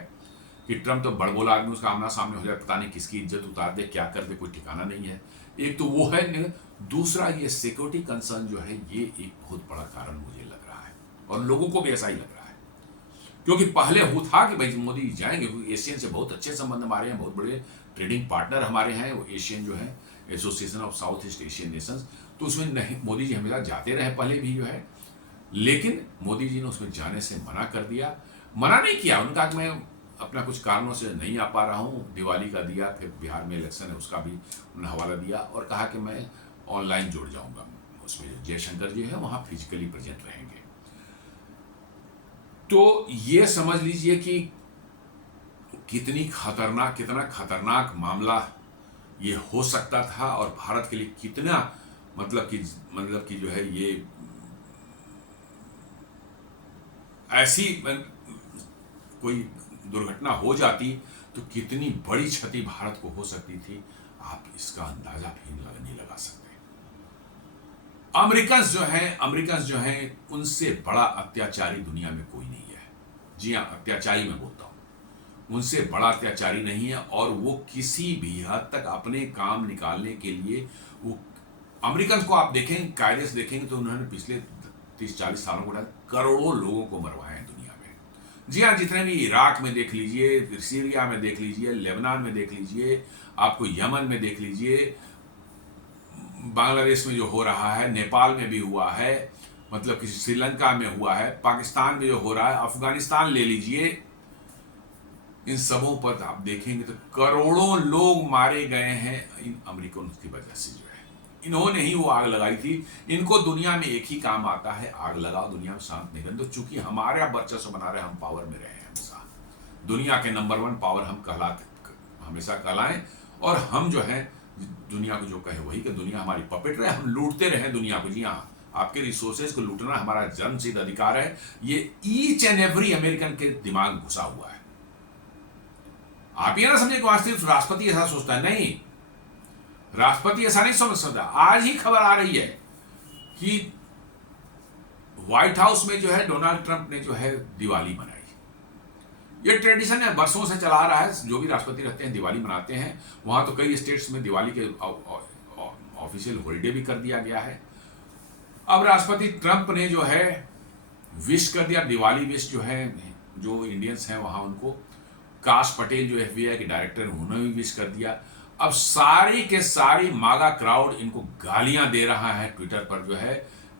कि ट्रंप तो बड़बोला आदमी, उसका आमना सामने हो जाए, पता नहीं किसकी इज्जत उतार दे, क्या कर दे, कोई ठिकाना नहीं है। एक तो वो है, दूसरा ये सिक्योरिटी कंसर्न जो है, ये एक बहुत बड़ा कारण मुझे लग रहा है, और लोगों को भी ऐसा ही लग रहा है, क्योंकि पहले वो था कि भाई मोदी जाएंगे, क्योंकि एशियन से बहुत अच्छे संबंध हमारे हैं, बहुत बड़े ट्रेडिंग पार्टनर हमारे हैं वो एशियन जो है association of south east Asian Nations, तो उसमें नहीं, मोदी जी हमेशा जाते रहे पहले भी जो है, लेकिन मोदी जी ने उसमें जाने से मना कर दिया। मना नहीं किया, उनका कि मैं अपना कुछ कारणों से नहीं आ पा रहा हूँ, दिवाली का दिया, फिर बिहार में इलेक्शन है उसका भी उन्होंने हवाला दिया, और कहा कि मैं ऑनलाइन जुड़ जाऊंगा, उसमें जयशंकर जी है वहाँ फिजिकली प्रेजेंट रहेंगे। तो ये समझ लीजिए कि कितना खतरनाक मामला ये हो सकता था, और भारत के लिए कितना मतलब कि जो है ये ऐसी कोई दुर्घटना हो जाती तो कितनी बड़ी क्षति भारत को हो सकती थी, आप इसका अंदाजा भी नहीं लगा सकते। अमेरिकन्स जो हैं उनसे बड़ा अत्याचारी दुनिया में कोई नहीं है। जी हाँ, अत्याचारी मैं बोलता हूं, उनसे बड़ा अत्याचारी नहीं है, और वो किसी भी हद तक अपने काम निकालने के लिए वो अमेरिकन को आप देखें, कायदे से देखेंगे तो उन्होंने पिछले 30-40 सालों को करोड़ों लोगों को मरवाए हैं दुनिया में, जी हाँ, जितने भी इराक में देख लीजिए, फिर सीरिया में देख लीजिए, लेबनान में देख लीजिए, आपको यमन में देख लीजिए, बांग्लादेश में जो हो रहा है, नेपाल में भी हुआ है, मतलब कि श्रीलंका में हुआ है, पाकिस्तान में जो हो रहा है, अफगानिस्तान ले लीजिए, इन सबों पर आप देखेंगे तो करोड़ों लोग मारे गए हैं इन अमेरिकन की वजह से। जो है इन्होंने ही वो आग लगाई थी। इनको दुनिया में एक ही काम आता है, आग लगाओ, दुनिया में शांत नहीं रहने दो। चूंकि हमारा वर्चस्व बना रहे, हम पावर में रहे हैं हमेशा, दुनिया के नंबर 1 पावर हम हमेशा कहलाएं, और हम जो है दुनिया को जो कहे वही, कि दुनिया हमारी पपेट रहे, हम लूटते रहे दुनिया को। जी हाँ, आपके रिसोर्सेज को लूटना हमारा जन्मसिद्ध अधिकार है। ये ईच एंड एवरी अमेरिकन के दिमाग घुसा हुआ है। आप ये ना समझे कि वास्तविक राष्ट्रपति ऐसा सोचता है, नहीं, राष्ट्रपति ऐसा नहीं समझ सकता। आज ही खबर आ रही है कि व्हाइट हाउस में जो है डोनाल्ड ट्रंप ने जो है दिवाली मनाई। ये ट्रेडिशन है, वर्षों से चला आ रहा है, जो भी राष्ट्रपति रहते हैं दिवाली मनाते हैं। वहां तो कई स्टेट्स में दिवाली के ऑफिशियल हॉलीडे भी कर दिया गया है। अब राष्ट्रपति ट्रंप ने जो है विश कर दिया, दिवाली विश जो है, जो इंडियंस हैं वहां उनको। काश पटेल जो FBI के डायरेक्टर, उन्होंने भी विश कर दिया। अब सारी के सारी मागा क्राउड इनको गालियां दे रहा है, ट्विटर पर जो है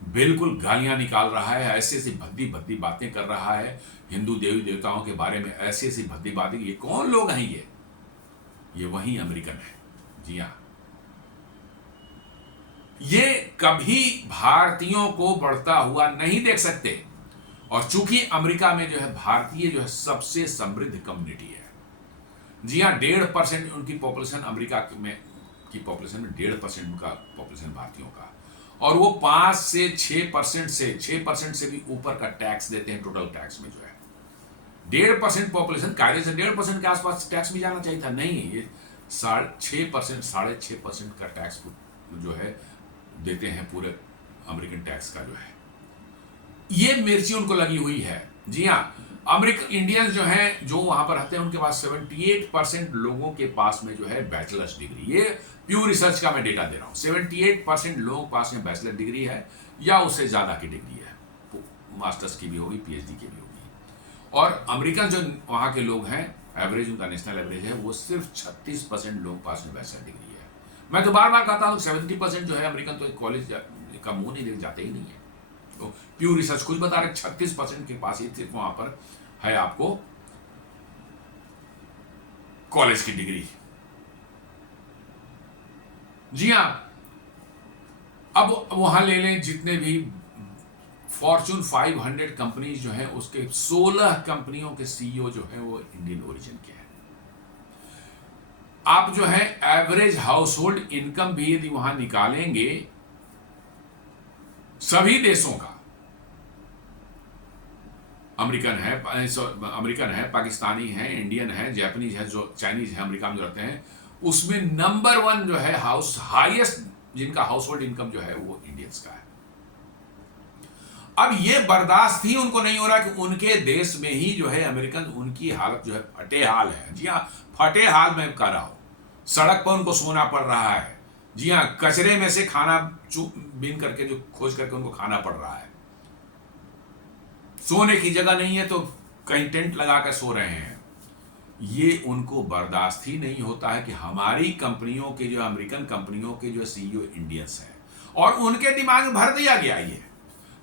बिल्कुल गालियां निकाल रहा है, ऐसी ऐसी भद्दी भद्दी बातें कर रहा है हिंदू देवी देवताओं के बारे में, ऐसी ऐसी भद्दी बातें। ये कौन लोग हैं? ये वही अमेरिकन है। जी हाँ, ये कभी भारतीयों को बढ़ता हुआ नहीं देख सकते। और चूंकि अमेरिका में जो है भारतीय जो है सबसे समृद्ध कम्युनिटी है। जी हाँ, 1.5% उनकी पॉपुलेशन, अमेरिका में की पॉपुलेशन में 1.5% उनका पॉपुलेशन भारतीयों का, और वो 5 से 6% से 6% से भी ऊपर का टैक्स देते हैं टोटल टैक्स में। जो है 1.5% पॉपुलेशन, कायदे से 1.5% के आसपास टैक्स भी जाना चाहिए था, नहीं, ये 6%, 6.5% का टैक्स जो है देते हैं पूरे अमेरिकन टैक्स का। जो है ये मिर्ची उनको लगी हुई है। जी हाँ, अमेरिकन इंडियंस जो हैं, जो वहां पर रहते हैं, उनके पास 78% लोगों के पास में जो है बैचलर्स डिग्री। ये प्यू रिसर्च का मैं डेटा दे रहा हूं। 78% लोगों के पास में बैचलर डिग्री है या उससे ज्यादा की डिग्री है, मास्टर्स की भी होगी, PhD की भी होगी। और अमेरिकन जो वहां के लोग हैं, एवरेज उनका नेशनल एवरेज है, वो सिर्फ 36% लोगों के पास में बैचलर डिग्री है। मैं तो बार बार कहता हूँ 70% जो है अमेरिकन तो कॉलेज का मुंह नहीं देख जाते ही नहीं है। तो प्यू रिसर्च कुछ बता रहे 36% के पास ही सिर्फ वहां पर है आपको कॉलेज की डिग्री। जी हां, अब वहां ले लें जितने भी फॉर्च्यून 500 कंपनीज जो है, उसके 16 कंपनियों के CEO जो है वो इंडियन ओरिजिन के हैं। आप जो है एवरेज हाउस होल्ड इनकम भी यदि वहां निकालेंगे सभी देशों का, अमेरिकन है, पाकिस्तानी है, इंडियन है, जापानीज है, जो चाइनीज है अमेरिका में जो रहते हैं, उसमें नंबर 1 जो है हाईएस्ट जिनका हाउस होल्ड इनकम जो है वो इंडियंस का है। अब ये बर्दाश्त ही उनको नहीं हो रहा कि उनके देश में ही जो है अमेरिकन, उनकी हालत जो है फटे हाल है। जी हाँ, फटे हाल में कर रहा हूं, सड़क पर उनको सोना पड़ रहा है। जी हाँ, कचरे में से खाना बीन करके जो खोज करके उनको खाना पड़ रहा है। सोने की जगह नहीं है तो कहीं टेंट लगा कर सो रहे हैं। ये उनको बर्दाश्त ही नहीं होता है कि हमारी कंपनियों के जो अमेरिकन कंपनियों के जो CEO इंडियंस हैं, और उनके दिमाग में भर दिया गया ये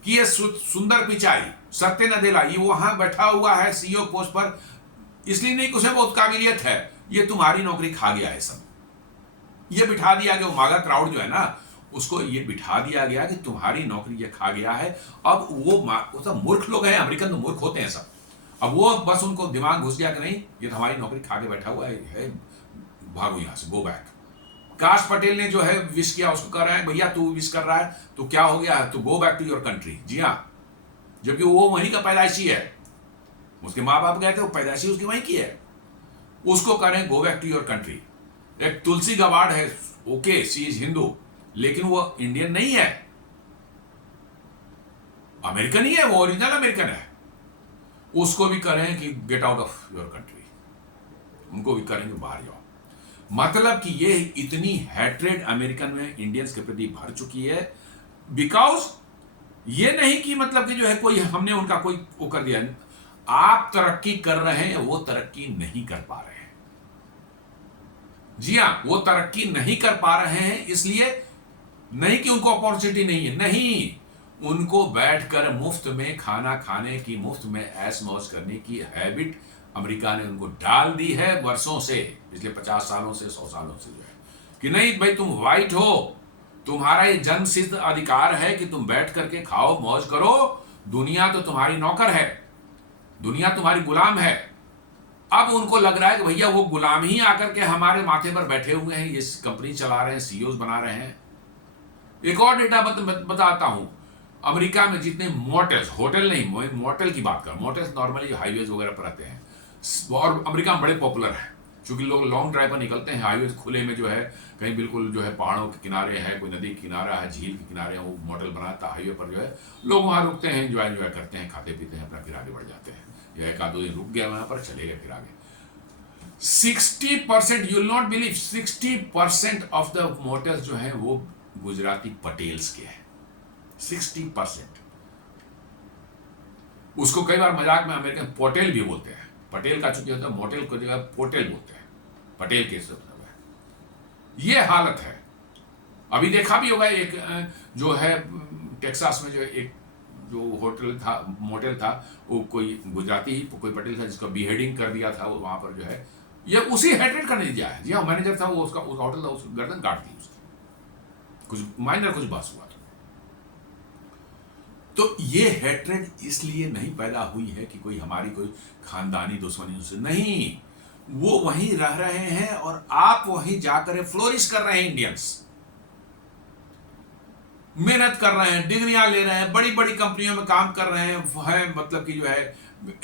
कि ये सुंदर पिचाई, सत्य नदेला, ये वहां बैठा हुआ है CEO पोस्ट पर, इसलिए नहीं कि उसे बहुत काबिलियत है, ये तुम्हारी नौकरी खा गया है। सब ये बिठा दिया गया, मागा क्राउड जो है ना, उसको ये बिठा दिया गया कि तुम्हारी नौकरी ये खा गया है। अब वो सब मूर्ख लोग हैं, अमेरिकन तो मूर्ख होते हैं सब। अब वो बस उनको दिमाग घुस गया कि नहीं, ये तो हमारी नौकरी खा के बैठा हुआ है, भागो यहां से, गो बैक। काश पटेल ने जो है विश किया, उसको कह रहा है भैया तू विश कर रहा है तो क्या हो गया, तो go back to your country. जी हाँ, जबकि वो वहीं का पैदाइशी है, उसके माँ बाप गए थे, वो पैदाइशी उसकी वहीं की है, उसको कह रहे हैं go back to your country. एक तुलसी गवाड़ है, ओके शी इज हिंदू, लेकिन वो इंडियन नहीं है, अमेरिकन ही है, वो ओरिजिनल अमेरिकन है। उसको भी करें कि get out of your country, उनको भी करेंगे बाहर जाओ। मतलब कि ये इतनी हैट्रेड अमेरिकन में इंडियंस के प्रति भर चुकी है, बिकॉज ये नहीं कि मतलब कि जो है कोई हमने उनका कोई वो कर दिया। आप तरक्की कर रहे हैं, वो तरक्की नहीं कर पा रहे हैं। जी हां, वो तरक्की नहीं कर पा रहे हैं, इसलिए नहीं कि उनको अपॉर्चुनिटी नहीं है, नहीं, उनको बैठकर मुफ्त में खाना खाने की, मुफ्त में ऐश मौज करने की हैबिट अमेरिका ने उनको डाल दी है वर्षों से, पिछले 50 सालों से, 100 सालों से जो है कि नहीं भाई तुम वाइट हो, तुम्हारा ये जन्म सिद्ध अधिकार है कि तुम बैठ करके खाओ, मौज करो, दुनिया तो तुम्हारी नौकर है, दुनिया तुम्हारी गुलाम है। अब उनको लग रहा है कि भैया वो गुलाम ही आकर के हमारे माथे पर बैठे हुए हैं, ये कंपनी चला रहे हैं, सीईओ बना रहे हैं। एक और डेटा बताता हूं, अमेरिका में जितने मोटेल्स, होटल नहीं, मोटेल की बात कर, मोटेल्स नॉर्मली हाईवेज वगैरह पर रहते हैं और अमेरिका में बड़े पॉपुलर है, क्योंकि लोग लॉन्ग ड्राइव पर निकलते हैं, हाईवे खुले में जो है, कहीं बिल्कुल जो है पहाड़ों के किनारे है, कोई नदी के किनारा है, झील के किनारे है, वो मोटेल बनाता है हाईवे पर जो है, लोग वहाँ रुकते हैं, एंजॉय करते हैं, खाते पीते हैं अपना, फिर आगे बढ़ जाते हैं, या एक आध दो दिन रुक गया वहाँ पर, चले गए फिर आगे। 60%, you will not believe, 60% of the motels जो है वो गुजराती पटेल्स के हैं, 60%। उसको कई बार मजाक में अमेरिकन पोटेल भी बोलते हैं, पटेल का चूंकि होता है, मोटेल को जगह पोटेल बोलते हैं, पटेल के सब है। ये हालत है। अभी देखा भी होगा एक जो है टेक्सास में जो एक जो होटल था, मोटेल था, वो कोई गुजराती ही कोई पटेल था जिसका बीहेडिंग कर दिया था, वो वहां पर जो है ये उसी हेट्रेड करने दिया है। जी हाँ, मैनेजर था वो, उसका उस होटल था, उसकी गर्दन काट दी उसकी, कुछ माइनर कुछ बस हुआ। तो ये हेट्रेड इसलिए नहीं पैदा हुई है कि कोई हमारी कोई खानदानी दुश्मनी उससे नहीं, वो वहीं रह रहे हैं और आप वहीं जाकर फ्लोरिश कर रहे हैं। इंडियंस मेहनत कर रहे हैं, डिग्रियां ले रहे हैं, बड़ी बड़ी कंपनियों में काम कर रहे हैं, मतलब कि जो है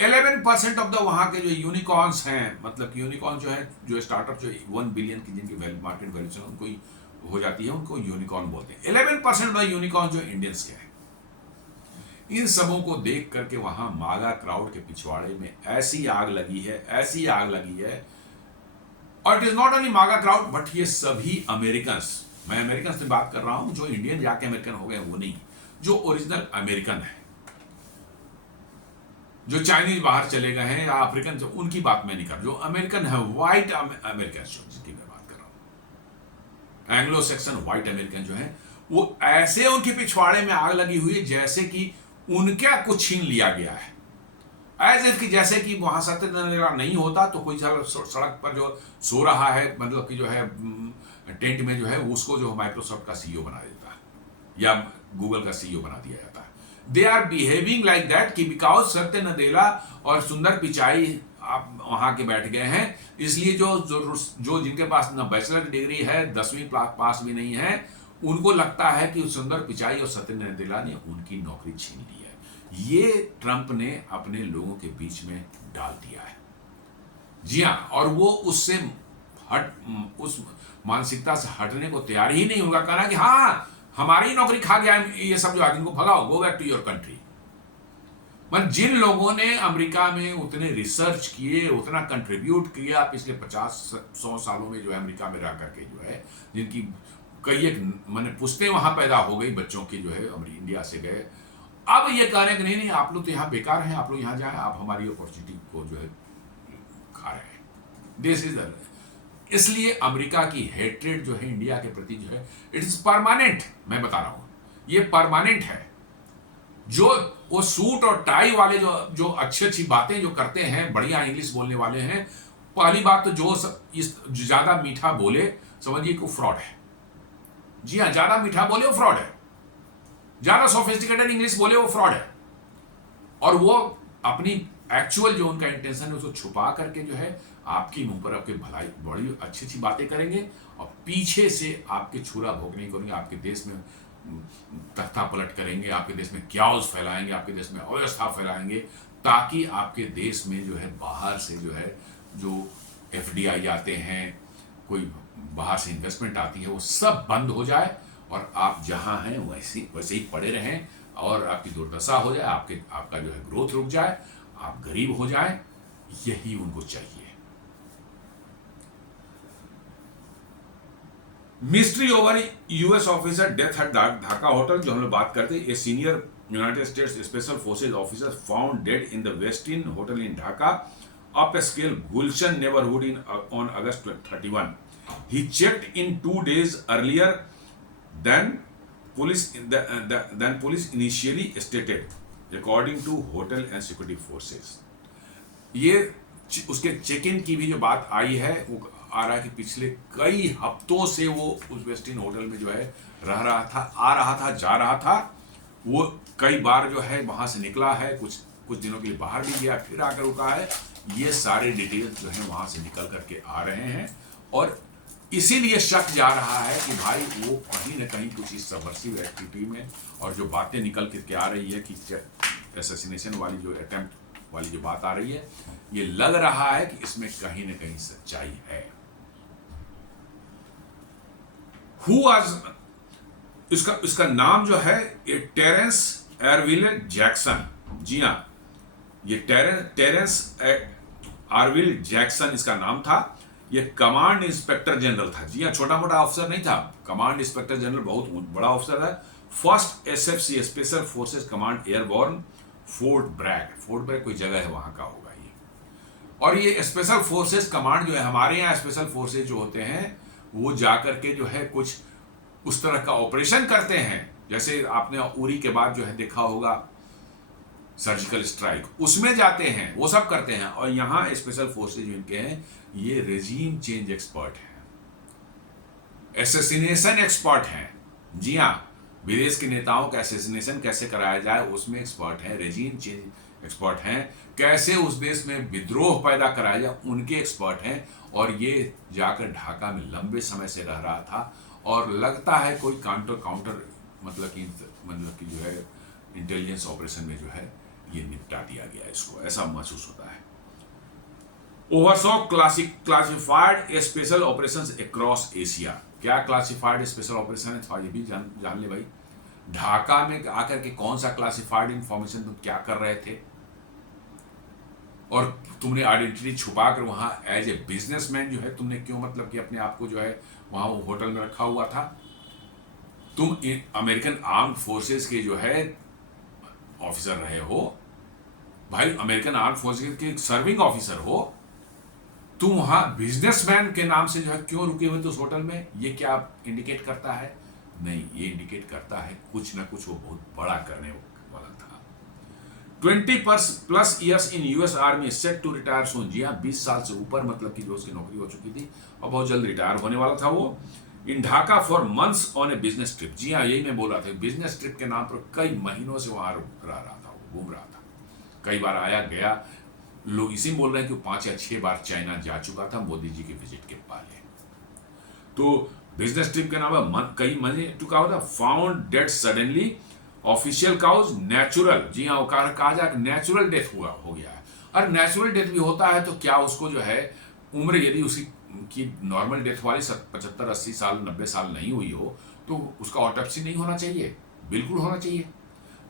11% ऑफ द वहां के जो यूनिकॉर्न्स हैं, मतलब कि यूनिकॉर्न जो है, जो स्टार्टअप जो 1 बिलियन की जिनकी मार्केट वैल्यूएशन उनको हो जाती है, उनको यूनिकॉर्न बोलते हैं। 11% ऑफ द यूनिकॉर्न जो इंडियंस के हैं। इन सबों को देख करके वहां मागा क्राउड के पिछवाड़े में ऐसी आग लगी है, ऐसी आग लगी है। और इट इज नॉट ओनली मागा क्राउड, बट ये सभी अमेरिकन, मैं अमेरिकन से बात कर रहा हूं, जो इंडियन जाके अमेरिकन हो गए वो नहीं, जो ओरिजिनल अमेरिकन है, जो चाइनीज बाहर चले गए हैं या अफ्रीकन, उनकी बात मैं नहीं कर, जो अमेरिकन है, व्हाइट अमेरिकन जिनकी मैं बात कर रहा हूं, एंग्लो सेक्शन व्हाइट अमेरिकन जो है, वो ऐसे उनके पिछवाड़े में आग लगी हुई है जैसे कि उनका कुछ छीन लिया गया है। एज इफ कि जैसे कि वहां सत्यनारायण नहीं होता तो कोई सड़क पर जो सो रहा है, मतलब कि जो है टेंट में जो है, उसको जो माइक्रोसॉफ्ट का सीईओ बना देता है या गूगल का सीईओ बना दिया जाता है। They are behaving like that कि बिकॉज सत्य नदेला और सुंदर पिचाई आप वहां के बैठ गए हैं, इसलिए जो जिनके पास ना बैचलर की डिग्री है, 10वीं पास भी नहीं है, उनको लगता है कि सुंदर पिचाई और सत्य नदेला ने उनकी नौकरी छीन ली है। ये ट्रंप ने अपने लोगों के बीच में डाल दिया है। जी हाँ, और वो उससे उस मानसिकता से हटने को तैयार ही नहीं होगा, कहना कि हाँ हमारी नौकरी खा गया ये सब, जो आदमी को भगाओ, go back to your country. मतलब जिन लोगों ने अमेरिका में उतने रिसर्च किए, उतना कंट्रीब्यूट किया पिछले 50-100 सालों में, जो है अमेरिका में रह करके जो है, जिनकी कई एक मैंने पुश्तें वहां पैदा हो गई बच्चों की, जो है इंडिया से गए, अब ये कह रहे हैं कि नहीं नहीं आप लोग तो यहाँ बेकार हैं, आप लोग यहाँ जाएं, आप हमारी अपॉर्चुनिटी को जो है खा रहे हैं। दिस इज इसलिए अमेरिका की हेट्रेड जो है इंडिया के प्रति जो है, इट इज परमानेंट। मैं बता रहा हूं ये परमानेंट है। जो वो सूट और टाई वाले जो अच्छी बातें जो करते हैं, बढ़िया इंग्लिश बोलने वाले हैं, पहली बात तो जो ज्यादा मीठा बोले समझिए कि फ्रॉड है। जी हाँ, ज्यादा मीठा बोले वो फ्रॉड है, ज्यादा सोफिस्टिकेटेड इंग्लिश बोले वो फ्रॉड है, और वो अपनी एक्चुअल जो उनका इंटेंशन है उसको छुपा करके जो है आपकी मुंह पर आपके भलाई बड़ी अच्छी अच्छी बातें करेंगे, और पीछे से आपके छुरा भोगने करेंगे, आपके देश में तख्ता पलट करेंगे, आपके देश में क्याओस फैलाएंगे, आपके देश में अव्यवस्था फैलाएंगे, ताकि आपके देश में जो है बाहर से जो है जो FDI आते हैं, कोई बाहर से इन्वेस्टमेंट आती है, वो सब बंद हो जाए और आप जहां हैं वैसे ही पड़े रहें, और आपकी दुर्दशा हो जाए, आपका जो है ग्रोथ रुक जाए, आप गरीब हो जाए। यही उनको चाहिए। Mystery over US officer death eight Dhaka hotel, जो हम लोग बात करते हैं, ये senior United States Special Forces officers found dead in the Westin Hotel in Dhaka, upscale Gulshan neighborhood on August 31. He checked in 2 days earlier than police initially stated, according to hotel and security forces. ये उसके चेक इन की भी जो बात आई है वो आ रहा है कि पिछले कई हफ्तों से वो उस वेस्टिन होटल में जो है रह रहा था, आ रहा था, जा रहा था। वो कई बार जो है वहां से निकला है, कुछ दिनों के लिए बाहर भी गया, फिर आकर रुका है। ये सारे डिटेल्स जो है वहां से निकल करके आ रहे हैं और इसीलिए शक जा रहा है कि भाई वो कहीं ना कहीं कुछ इस सबवर्सिव एक्टिविटी में, और जो बातें निकल करके आ रही है कि असैसिनेशन वाली जो अटेम्प्ट वाली जो बात आ रही है, ये लग रहा है कि इसमें कहीं ना कहीं सच्चाई है। हु वाज इसका नाम जो है ये टेरेंस एरविल जैक्सन। जी हाँ, ये टेरेंस एरविल जैक्सन इसका नाम था। ये कमांड इंस्पेक्टर जनरल था। जी हाँ, छोटा मोटा अफसर नहीं था, कमांड इंस्पेक्टर जनरल बहुत बड़ा अफसर है। First SFC special forces command airborne, Fort Bragg कोई जगह है वहां का होगा ये। और ये स्पेशल फोर्सेस कमांड जो है, हमारे यहाँ स्पेशल फोर्सेस जो होते हैं वो जाकर के जो है कुछ उस तरह का ऑपरेशन करते हैं, जैसे आपने उरी के बाद जो है देखा होगा सर्जिकल स्ट्राइक, उसमें जाते हैं, वो सब करते हैं। और यहाँ स्पेशल फोर्सेज इनके हैं, ये रेजीम चेंज एक्सपर्ट हैं, एसेसिनेशन एक्सपर्ट हैं। जी हाँ, विदेश के नेताओं का एसेसिनेशन कैसे कराया जाए उसमें एक्सपर्ट हैं, रेजीम चेंज एक्सपर्ट हैं, कैसे उस देश में विद्रोह पैदा कराया जाए उनके एक्सपर्ट हैं। और ये जाकर ढाका में लंबे समय से रह रहा था और लगता है कोई काउंटर मतलब कि जो है इंटेलिजेंस ऑपरेशन में जो है ये निपटा दिया गया, इसको ऐसा महसूस होता है। Oversaw classified special operations across Asia. क्या क्लासिफाइड स्पेशल ऑपरेशन है, थोड़ा ये भी जान ले भाई। ढाका में आकर के कौन सा क्लासिफाइड इंफॉर्मेशन तुम क्या कर रहे थे, और तुमने आइडेंटिटी छुपा कर वहां एज ए बिजनेसमैन जो है तुमने क्यों मतलब कि अपने आप को जो है वहां वो होटल में रखा हुआ था। तुम अमेरिकन आर्म्ड फोर्सेस के जो है ऑफिसर रहे हो भाई, अमेरिकन आर्म्ड फोर्सेस के सर्विंग ऑफिसर हो, तुम वहां बिजनेसमैन के नाम से जो है क्यों रुके हुए थे उस होटल में। ये क्या इंडिकेट करता है? नहीं, ये इंडिकेट करता है कुछ ना कुछ वो बहुत बड़ा करने वाला था। 20+ years in US army, set to retire soon. जी हाँ, 20 साल से ऊपर मतलब कि जो उसकी नौकरी हो चुकी थी और बहुत जल्द रिटायर होने वाला था वो। In Dhaka for months on a business trip. जी हाँ, यही मैं बोल रहा था, बिजनेस ट्रिप के नाम पर कई महीनों से वहां रह रहा था, वो घूम रहा था, कई बार आया गया। लोग इसी बोल रहे हैं कि 5 या 6 बार चाइना जा चुका था मोदी जी के विजिट के पहले। तो बिजनेस ट्रिप के नाम पर कई महीने चुका होता। Found dead suddenly, official cause natural. जी हाँ, कहा जाए नेचुरल डेथ हो गया है। और नेचुरल डेथ भी होता है तो क्या उसको जो है उम्र यदि उसकी की नॉर्मल डेथ वाली 75, 80 साल, 90 साल नहीं हुई हो तो उसका ऑटोप्सी नहीं होना चाहिए? बिल्कुल होना चाहिए,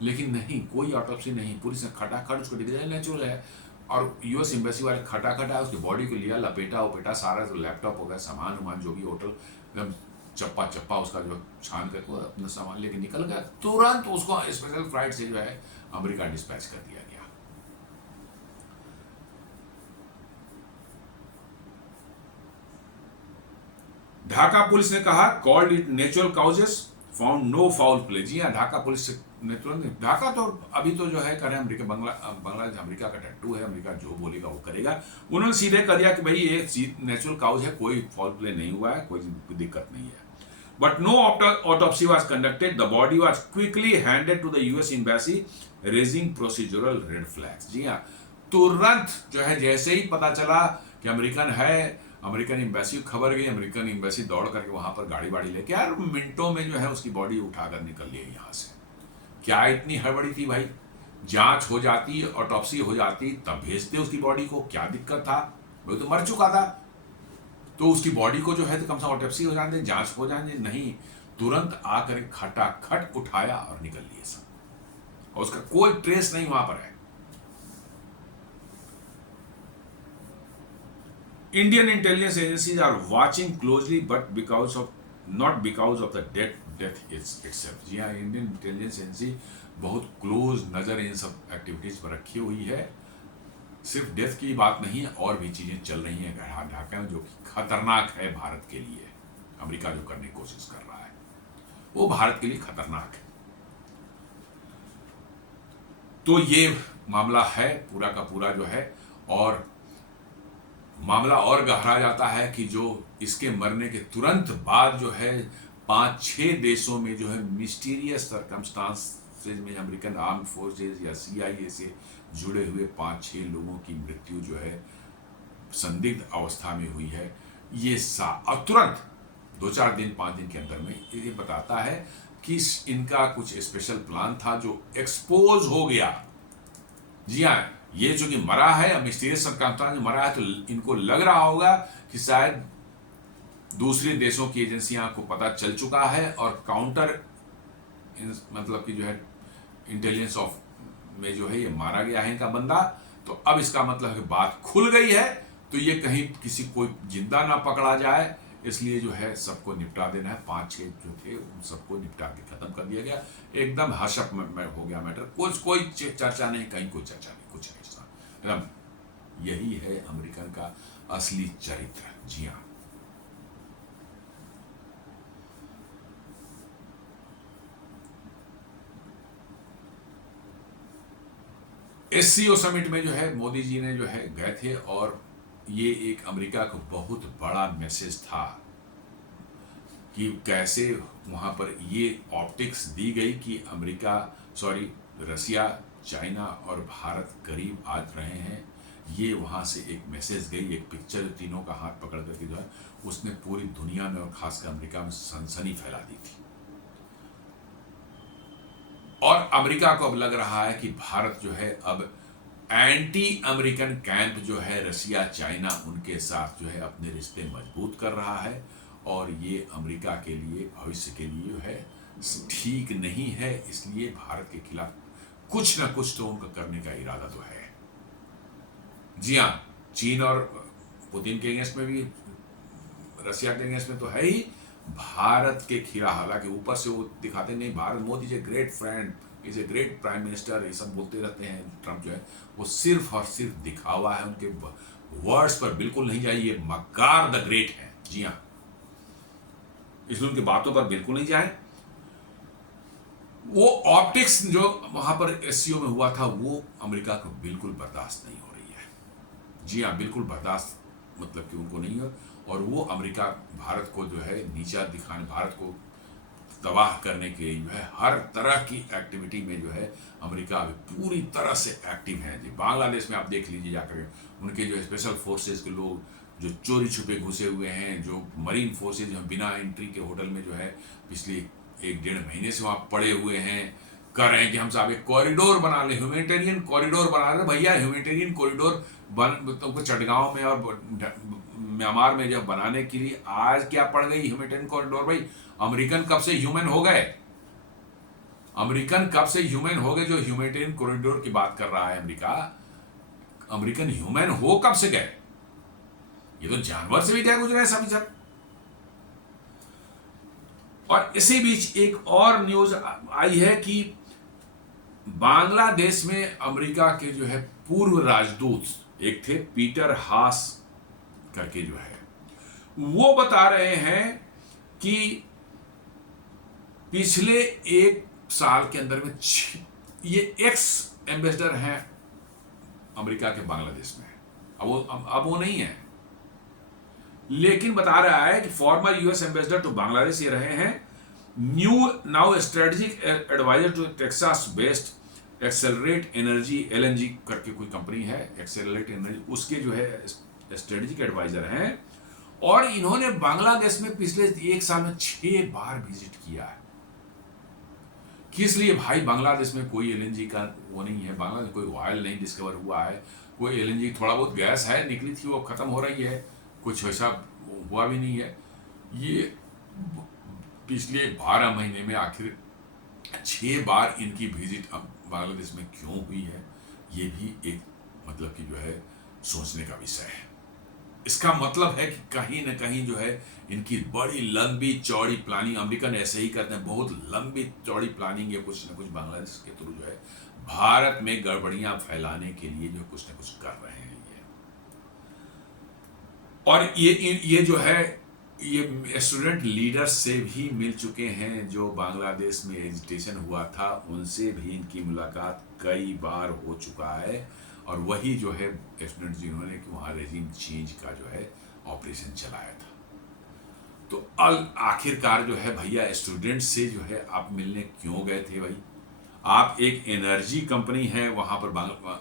लेकिन नहीं, कोई ऑटोप्सी नहीं। पुलिस ने खटाखट उसको डिक्लेयर नेचुरल है। और यूएस एम्बेसी वाले खटाखट है, उसकी बॉडी को लिया, लपेटा सारा जो लैपटॉप हो गया, सामान जो भी होटल एकदम चप्पा उसका जो छान करके अपना सामान लेके निकल गया। तुरंत उसको स्पेशल फ्लाइट से जो है अमेरिका डिस्पैच कर दिया गया। ढाका पुलिस ने कहा, called it natural causes, found no foul play. जी हाँ, ढाका पुलिस ने तुरंत, ढाका तो अभी तो जो है करें अमेरिका, बांग्लादेश अमेरिका का टैटू है, अमेरिका जो बोलेगा वो करेगा। उन्होंने सीधे कह दिया कि भाई ये नेचुरल काउज है, कोई फाउल प्ले नहीं हुआ है, कोई दिक्कत नहीं है। But no autopsy was conducted. The body was quickly handed to the US embassy, raising procedural red flags. जी हाँ, तुरंत जो है जैसे ही पता चला कि अमेरिकन है, अमेरिकन एम्बेसी खबर गई, अमेरिकन एम्बेसी दौड़ करके वहां पर गाड़ी लेके यार मिनटों में जो है उसकी बॉडी उठाकर निकल ली यहाँ से। क्या इतनी हड़बड़ी थी भाई? जांच हो जाती, ऑटोप्सी हो जाती, तब भेजते उसकी बॉडी को, क्या दिक्कत था? वो तो मर चुका था, तो उसकी बॉडी को जो है तो कम से कम ऑटोप्सी हो जाने, जांच हो जाने। नहीं, तुरंत आकर खटाखट उठाया और निकल लिए सब, और उसका कोई ट्रेस नहीं वहां पर है। Indian intelligence agencies are watching closely, but not because of the death itself. जी हाँ, इंडियन इंटेलिजेंस एजेंसी बहुत क्लोज नज़र इन सब एक्टिविटीज़ पर रखी हुई है। सिर्फ डेथ की बात नहीं है, और भी चीज़ें चल रही हैं ढाका में जो कि खतरनाक है भारत के लिए। अमेरिका जो करने की कोशिश कर रहा है वो भारत के लिए खतरनाक है। तो ये मामला है पूरा का पूरा जो है, और मामला और गहरा जाता है कि जो इसके मरने के तुरंत बाद जो है 5-6 देशों में जो है मिस्टीरियस सर्कमस्टांसेस में अमेरिकन आर्म फोर्सेस या CIA से जुड़े हुए 5-6 लोगों की मृत्यु जो है संदिग्ध अवस्था में हुई है। ये और तुरंत 2-4 दिन 5 दिन के अंदर में ये बताता है कि इनका कुछ स्पेशल प्लान था जो एक्सपोज हो गया। जी हाँ, ये चूंकि मरा है, मिस्टीरियस सर्कमस्टांस में मरा है, तो इनको लग रहा होगा कि शायद दूसरे देशों की एजेंसियां को पता चल चुका है और काउंटर मतलब कि जो है इंटेलिजेंस ऑफ में जो है ये मारा गया है इनका बंदा। तो अब इसका मतलब है कि बात खुल गई है, तो ये कहीं किसी कोई जिंदा ना पकड़ा जाए, इसलिए जो है सबको निपटा देना है। 5-6 जो थे उन सबको निपटा के खत्म कर दिया गया। एकदम हशप में हो गया मैटर, कोई चर्चा नहीं, कहीं कोई चर्चा नहीं, कुछ नहीं। एकदम यही है अमेरिकन का असली चरित्र। जी हाँ, SCO समिट में जो है मोदी जी ने जो है गए थे, और ये एक अमेरिका को बहुत बड़ा मैसेज था कि कैसे वहाँ पर ये ऑप्टिक्स दी गई कि रसिया, चाइना और भारत करीब आ रहे हैं। ये वहाँ से एक मैसेज गई, एक पिक्चर तीनों का हाथ पकड़ करके जो है उसने पूरी दुनिया में और खासकर अमेरिका में सनसनी फैला दी थी। और अमेरिका को अब लग रहा है कि भारत जो है अब एंटी अमेरिकन कैंप जो है रसिया, चाइना, उनके साथ जो है अपने रिश्ते मजबूत कर रहा है, और ये अमेरिका के लिए भविष्य के लिए जो है ठीक नहीं है। इसलिए भारत के खिलाफ कुछ ना कुछ तो उनका करने का इरादा तो है। जी हाँ, चीन और पुतिन के अगेंस्ट में भी, रसिया के अगेंस्ट में तो है ही, भारत के खिलाफ हालांकि ऊपर से वो दिखाते नहीं, Bharat, Modi is a great friend, is a great prime minister, ये सब बोलते रहते हैं। ट्रंप जो है वो सिर्फ और सिर्फ दिखावा है, उनके वर्ड्स पर बिल्कुल नहीं जाइए। ये मक्कार द ग्रेट है। जी हाँ, इसलिए उनकी बातों पर बिल्कुल नहीं जाए। वो ऑप्टिक्स जो वहां पर SCO में हुआ था वो अमेरिका को बिल्कुल बर्दाश्त नहीं हो रही है। जी हाँ, बिल्कुल बर्दाश्त मतलब कि उनको नहीं हो, और वो अमेरिका भारत को जो है नीचा दिखाने, भारत को तबाह करने के लिए जो है हर तरह की एक्टिविटी में जो है अमेरिका अभी पूरी तरह से एक्टिव है। जी, बांग्लादेश में आप देख लीजिए जाकर, उनके जो स्पेशल फोर्सेस के लोग जो चोरी छुपे घुसे हुए हैं, जो मरीन फोर्सेज जो बिना एंट्री के होटल में जो है पिछले 1-1.5 महीने से वहाँ पड़े हुए हैं, कर रहे हैं कि हम साहब एक कॉरिडोर बना ले, ह्यूमैनिटेरियन कॉरिडोर बना ले। भैया ह्यूमैनिटेरियन कॉरिडोर तुमको चटगांव में और म्यांमार में जब बनाने के लिए आज क्या पड़ गई ह्यूमैनिटेरियन कॉरिडोर? भाई अमेरिकन कब से ह्यूमन हो गए? अमेरिकन कब से ह्यूमन हो गए जो ह्यूमैनिटेरियन कॉरिडोर की बात कर रहा है अमेरिका? अमेरिकन ह्यूमन हो कब से गए? ये तो जानवर से भी क्या गुजरे हैं सभी सब। और इसी बीच एक और न्यूज आई है कि बांग्लादेश में अमेरिका के जो है पूर्व राजदूत एक थे, पीटर हास करके जो है, वो बता रहे हैं कि पिछले 1 साल के अंदर में ये एक्स एम्बेसडर हैं अमेरिका के बांग्लादेश में। अब वो नहीं है, लेकिन बता रहा है कि former US ambassador to Bangladesh ये रहे हैं। Now strategic advisor to Texas based Excelerate Energy, LNG करके कोई कंपनी है, एक्सेलरेट एनर्जी, उसके जो है स्ट्रेटेजिक एडवाइजर हैं। और इन्होंने बांग्लादेश में पिछले 1 साल में 6 बार विजिट किया है। किस लिए भाई? बांग्लादेश में कोई LNG का वो नहीं है, बांग्लादेश कोई ऑयल नहीं डिस्कवर हुआ है, कोई LNG, थोड़ा बहुत गैस है, निकली थी, वो खत्म हो रही है, कुछ वैसा हुआ भी नहीं है। ये पिछले 12 महीने में आखिर 6 बार इनकी विजिट बांग्लादेश में क्यों हुई है, ये भी एक मतलब कि जो है सोचने का विषय है। इसका मतलब है कि कहीं ना कहीं जो है इनकी बड़ी लंबी चौड़ी प्लानिंग, अमेरिकन ऐसे ही करते हैं, बहुत लंबी चौड़ी प्लानिंग या कुछ ना कुछ बांग्लादेश के थ्रू जो है भारत में गड़बड़ियां फैलाने के लिए जो कुछ ना कुछ कर रहे हैं ये। और ये जो है ये स्टूडेंट लीडर्स से भी मिल चुके हैं, जो बांग्लादेश में एजिटेशन हुआ था उनसे भी इनकी मुलाकात कई बार हो चुका है, और वही जो है स्टूडेंट जिन्होंने कि वहाँ रेजिम चेंज का जो है ऑपरेशन चलाया था। तो आखिरकार जो है भैया स्टूडेंट से जो है आप मिलने क्यों गए थे भाई? आप एक एनर्जी कंपनी है वहाँ पर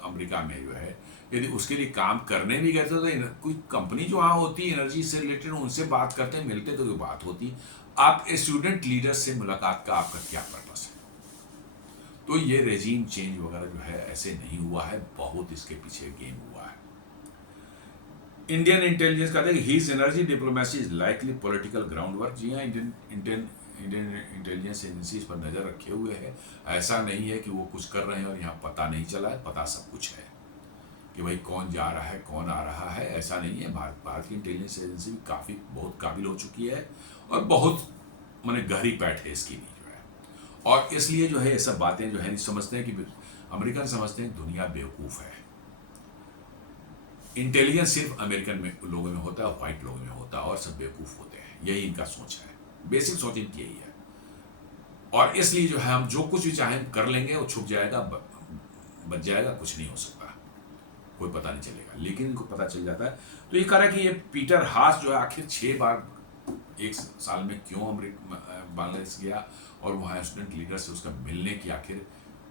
अमेरिका में जो है, यदि उसके लिए काम करने भी गए थे तो कोई कंपनी जो वहाँ होती है एनर्जी से रिलेटेड उनसे बात करते मिलते तो कोई बात होती। आप स्टूडेंट लीडर से मुलाकात का आपका क्या पर्पस है? तो ये रेजीम चेंज वगैरह जो है ऐसे नहीं हुआ है, बहुत इसके पीछे गेम हुआ है। इंडियन इंटेलिजेंस कहते हैं his energy diplomacy is likely political ground work. जी हाँ, इंडियन इंटेलिजेंस एजेंसी इस पर नजर रखे हुए है। ऐसा नहीं है कि वो कुछ कर रहे हैं और यहाँ पता नहीं चला है, पता सब कुछ है कि भाई कौन जा रहा है कौन आ रहा है। ऐसा नहीं है, भारत की इंटेलिजेंस एजेंसी भी काफ़ी बहुत काबिल हो चुकी है और बहुत मैंने गहरी पैठ है इसकी भी जो है। और इसलिए जो है ये सब बातें जो है नहीं समझते हैं कि अमेरिकन समझते हैं दुनिया बेवकूफ़ है। इंटेलिजेंस सिर्फ अमेरिकन में लोगों में होता है, व्हाइट लोगों में होता है, और सब बेवकूफ़ होते हैं। यही इनका सोच है, बेसिक सोच इनकी यही है। और इसलिए जो है हम जो कुछ भी चाहें कर लेंगे, वो छुप जाएगा, बच जाएगा, कुछ नहीं हो सकता, कोई पता नहीं चलेगा। लेकिन इनको पता चल जाता है। तो ये कह रहा है कि ये पीटर हास जो है आखिर 6 बार एक साल में क्यों बांग्लादेश गया और वहाँ स्टूडेंट लीडर से उसका मिलने की आखिर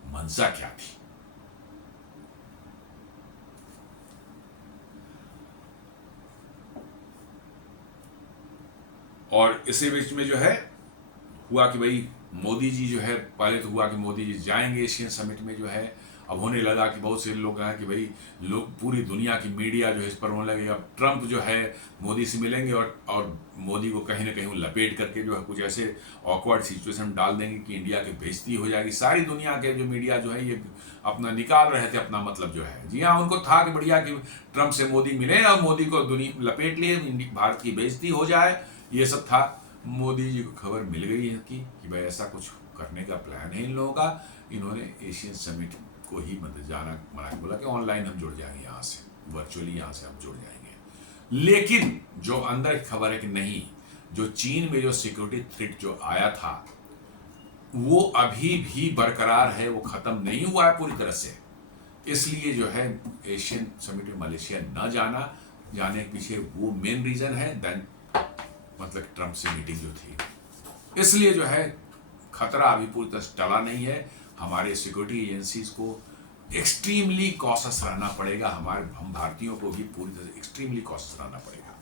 मंशा क्या थी? और इसी बीच में जो है हुआ कि भाई मोदी जी जो है, पहले तो हुआ कि मोदी जी जाएंगे एशियन समिट में जो है। अब होने लगा कि बहुत से लोग हैं कि भाई लोग पूरी दुनिया की मीडिया जो है इस पर होने लगे। अब ट्रंप जो है मोदी से मिलेंगे और मोदी को कहीं ना कहीं लपेट करके जो है कुछ ऐसे ऑकवर्ड सिचुएशन डाल देंगे कि इंडिया की बेइज्जती हो जाएगी। सारी दुनिया के जो मीडिया जो है ये अपना निकाल रहे थे अपना मतलब जो है। जी हाँ, उनको था कि बढ़िया कि ट्रंप से मोदी मिले और मोदी को दुनिया लपेट लिए, भारत की बेइज्जती हो जाए, ये सब था। मोदी जी को खबर मिल गई है कि भाई ऐसा कुछ करने का प्लान है इन लोगों का। इन्होंने एशियन समिट को ही मतलब जाना मना के बोला कि ऑनलाइन हम जुड़ जाएंगे, यहाँ से वर्चुअली यहाँ से हम जुड़ जाएंगे। लेकिन जो अंदर की खबर है कि नहीं, जो चीन में जो सिक्योरिटी थ्रेट जो आया था वो अभी भी बरकरार है, वो खत्म नहीं हुआ है पूरी तरह से। इसलिए जो है एशियन समिट में मलेशिया न जाने के पीछे वो मेन रीजन है। देन मतलब ट्रंप से मीटिंग जो थी, इसलिए जो है खतरा अभी पूरी तरह से टला नहीं है। हमारे सिक्योरिटी एजेंसीज को एक्सट्रीमली कॉशस रहना पड़ेगा। हम भारतीयों को भी पूरी तरह से एक्सट्रीमली कॉशस रहना पड़ेगा।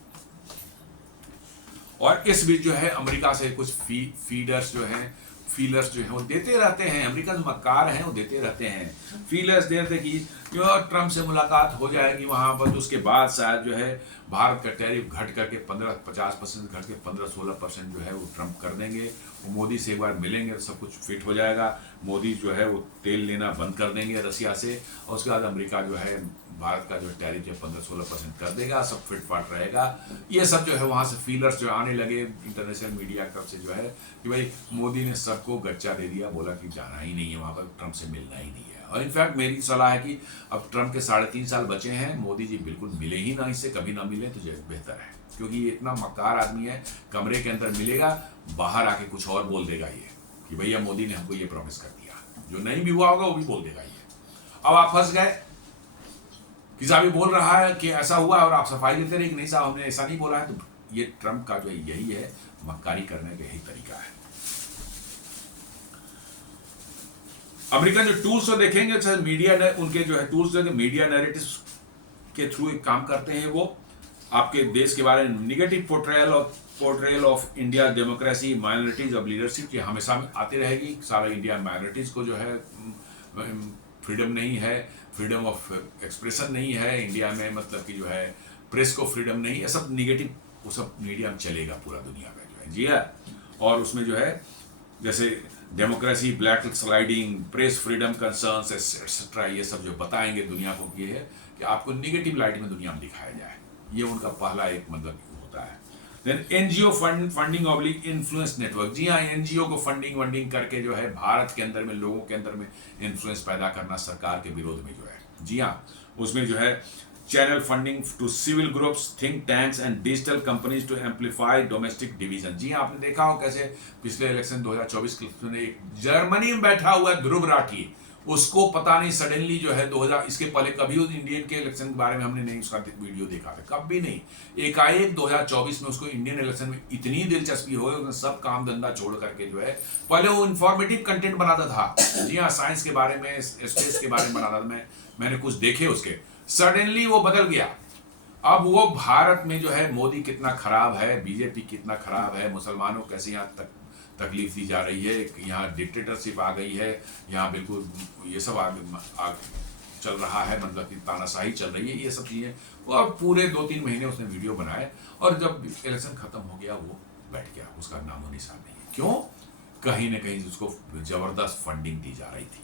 और इस बीच जो है अमेरिका से कुछ फीलर्स जो है वो देते रहते हैं। अमेरिकन मक्कार हैं, वो देते रहते हैं फीलर्स देते कि ट्रंप से मुलाकात हो जाएगी वहां पर, तो उसके बाद शायद जो है भारत का टैरिफ घट करके 50% घट के 15-16% जो है वो ट्रंप कर देंगे। वो मोदी से एक बार मिलेंगे तो सब कुछ फिट हो जाएगा। मोदी जो है वो तेल लेना बंद कर देंगे रसिया से, और उसके बाद अमेरिका जो है भारत का जो टैरिफ है 15-16% कर देगा, सब फिट फाट रहेगा। ये सब जो है वहाँ से फीलर्स जो आने लगे इंटरनेशनल मीडिया की तरफ से जो है कि भाई मोदी ने सबको गच्चा दे दिया, बोला कि जाना ही नहीं है वहाँ पर, ट्रंप से मिलना ही नहीं है। और इनफैक्ट मेरी सलाह है कि अब ट्रंप के 3.5 साल बचे हैं, मोदी जी बिल्कुल मिले ही ना, इससे कभी ना मिले तो बेहतर है। क्योंकि ये इतना मक्कार आदमी है, कमरे के अंदर मिलेगा, बाहर आके कुछ और बोल देगा ये कि भैया मोदी ने हमको ये प्रॉमिस कर दिया, जो नहीं भी हुआ होगा वो भी बोल देगा ये। अब आप फंस गए कि साहब ये बोल रहा है कि ऐसा हुआ और आप सफाई देते रहे कि नहीं साहब हमने ऐसा नहीं बोला है। तो ये ट्रंप का जो यही है, मक्कारी करने का यही तरीका है। अमेरिकन जो टूल्स तो देखेंगे मीडिया ने उनके जो है टूल्स जो मीडिया नैरेटिव के थ्रू एक काम करते हैं। वो आपके देश के बारे में negative portrayal of India democracy, minorities of leadership, ये हमेशा में आती रहेगी। सारा इंडिया माइनॉरिटीज को जो है फ्रीडम नहीं है, फ्रीडम ऑफ एक्सप्रेशन नहीं है इंडिया में, मतलब कि जो है प्रेस को फ्रीडम नहीं है, सब निगेटिव वो सब मीडिया में चलेगा पूरा दुनिया में जो है। जी है, और उसमें जो है जैसे democracy, black sliding, press freedom concerns etcetera, ये सब जो बताएंगे दुनिया को, ये है कि आपको निगेटिव लाइट में दुनिया में दिखाया जाए। ये उनका पहला एक मतलब होता है। Then NGO funding oblique influence network, जी हाँ, एनजीओ को फंडिंग करके जो है भारत के अंदर में लोगों के अंदर में इन्फ्लुएंस पैदा करना सरकार के विरोध में जो है, जी हाँ, उसमें जो है channel funding to civil groups, think tanks and digital companies to amplify domestic division. जी हाँ, आपने देखा हो कैसे पिछले इलेक्शन 2024 के एक जर्मनी में बैठा हुआ ध्रुव राठी, उसको पता नहीं सडनली जो है 2000, इसके पहले कभी उस इंडियन के इलेक्शन के बारे में हमने नहीं उसका वीडियो देखा था, कभी नहीं, एकाएक 2024 में उसको इंडियन इलेक्शन में इतनी दिलचस्पी हो गई, उसने सब काम धंधा छोड़ करके जो है, पहले वो इंफॉर्मेटिव कंटेंट बनाता था, जी हाँ, साइंस के बारे में, स्पेस के बारे में बनाता था, मैंने कुछ देखे उसके, सडनली वो बदल गया। अब वो भारत में जो है मोदी कितना खराब है, बीजेपी कितना खराब है, मुसलमानों कैसे यहाँ तक तकलीफ दी जा रही है, यहाँ डिक्टेटरशिप आ गई है, यहाँ बिल्कुल ये सब आगे चल रहा है, मतलब कि तानाशाही चल रही है, ये सब चीज़ें। वो अब पूरे 2-3 महीने उसने वीडियो बनाए और जब इलेक्शन खत्म हो गया वो बैठ गया, उसका नामो निशान नहीं है। क्यों? कहीं ना कहीं उसको जबरदस्त फंडिंग दी जा रही थी।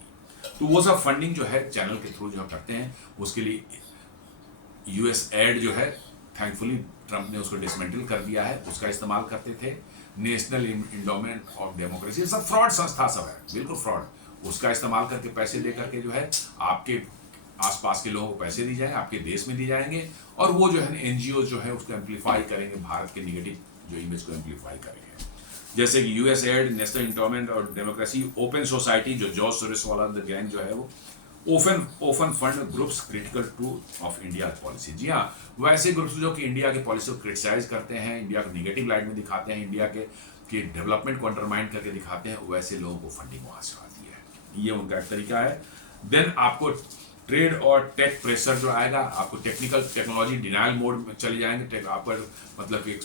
तो वो सब फंडिंग जो है चैनल के थ्रू जो करते हैं, उसके लिए यूएस एड जो है थैंकफुली ट्रंप ने उसको डिसमेंटल कर दिया है, उसका इस्तेमाल करते थे। नेशनल इंडोमेंट ऑफ डेमोक्रेसी, सब फ्रॉड संस्था सब है, बिल्कुल फ्रॉड, उसका इस्तेमाल करके पैसे दे करके जो है आपके आसपास के लोगों को पैसे दी जाएंगे, आपके देश में दी जाएंगे, और वो जो है एनजीओ जो है उसको एम्पलीफाई करेंगे, भारत के निगेटिव जो इमेज को एम्पलीफाई करेंगे। जैसे कि यूएस एड, नेशनल इंडोमेंट और डेमोक्रेसी, ओपन सोसाइटी जो जॉर्ज सोरोस वाला गैंग जो है वो open fund groups critical to of India policy. जी हाँ, वैसे ग्रुप्स जो कि इंडिया की पॉलिसी को क्रिटिसाइज करते हैं, इंडिया को निगेटिव लाइट में दिखाते हैं, इंडिया के डेवलपमेंट को अंडरमाइन करके दिखाते हैं, वैसे लोगों को फंडिंग वहां से आती है, ये उनका एक तरीका है। देन आपको ट्रेड और टेक प्रेशर जो आएगा, आपको टेक्नोलॉजी डिनाइल मोड में चले जाएंगे, आपका मतलब कि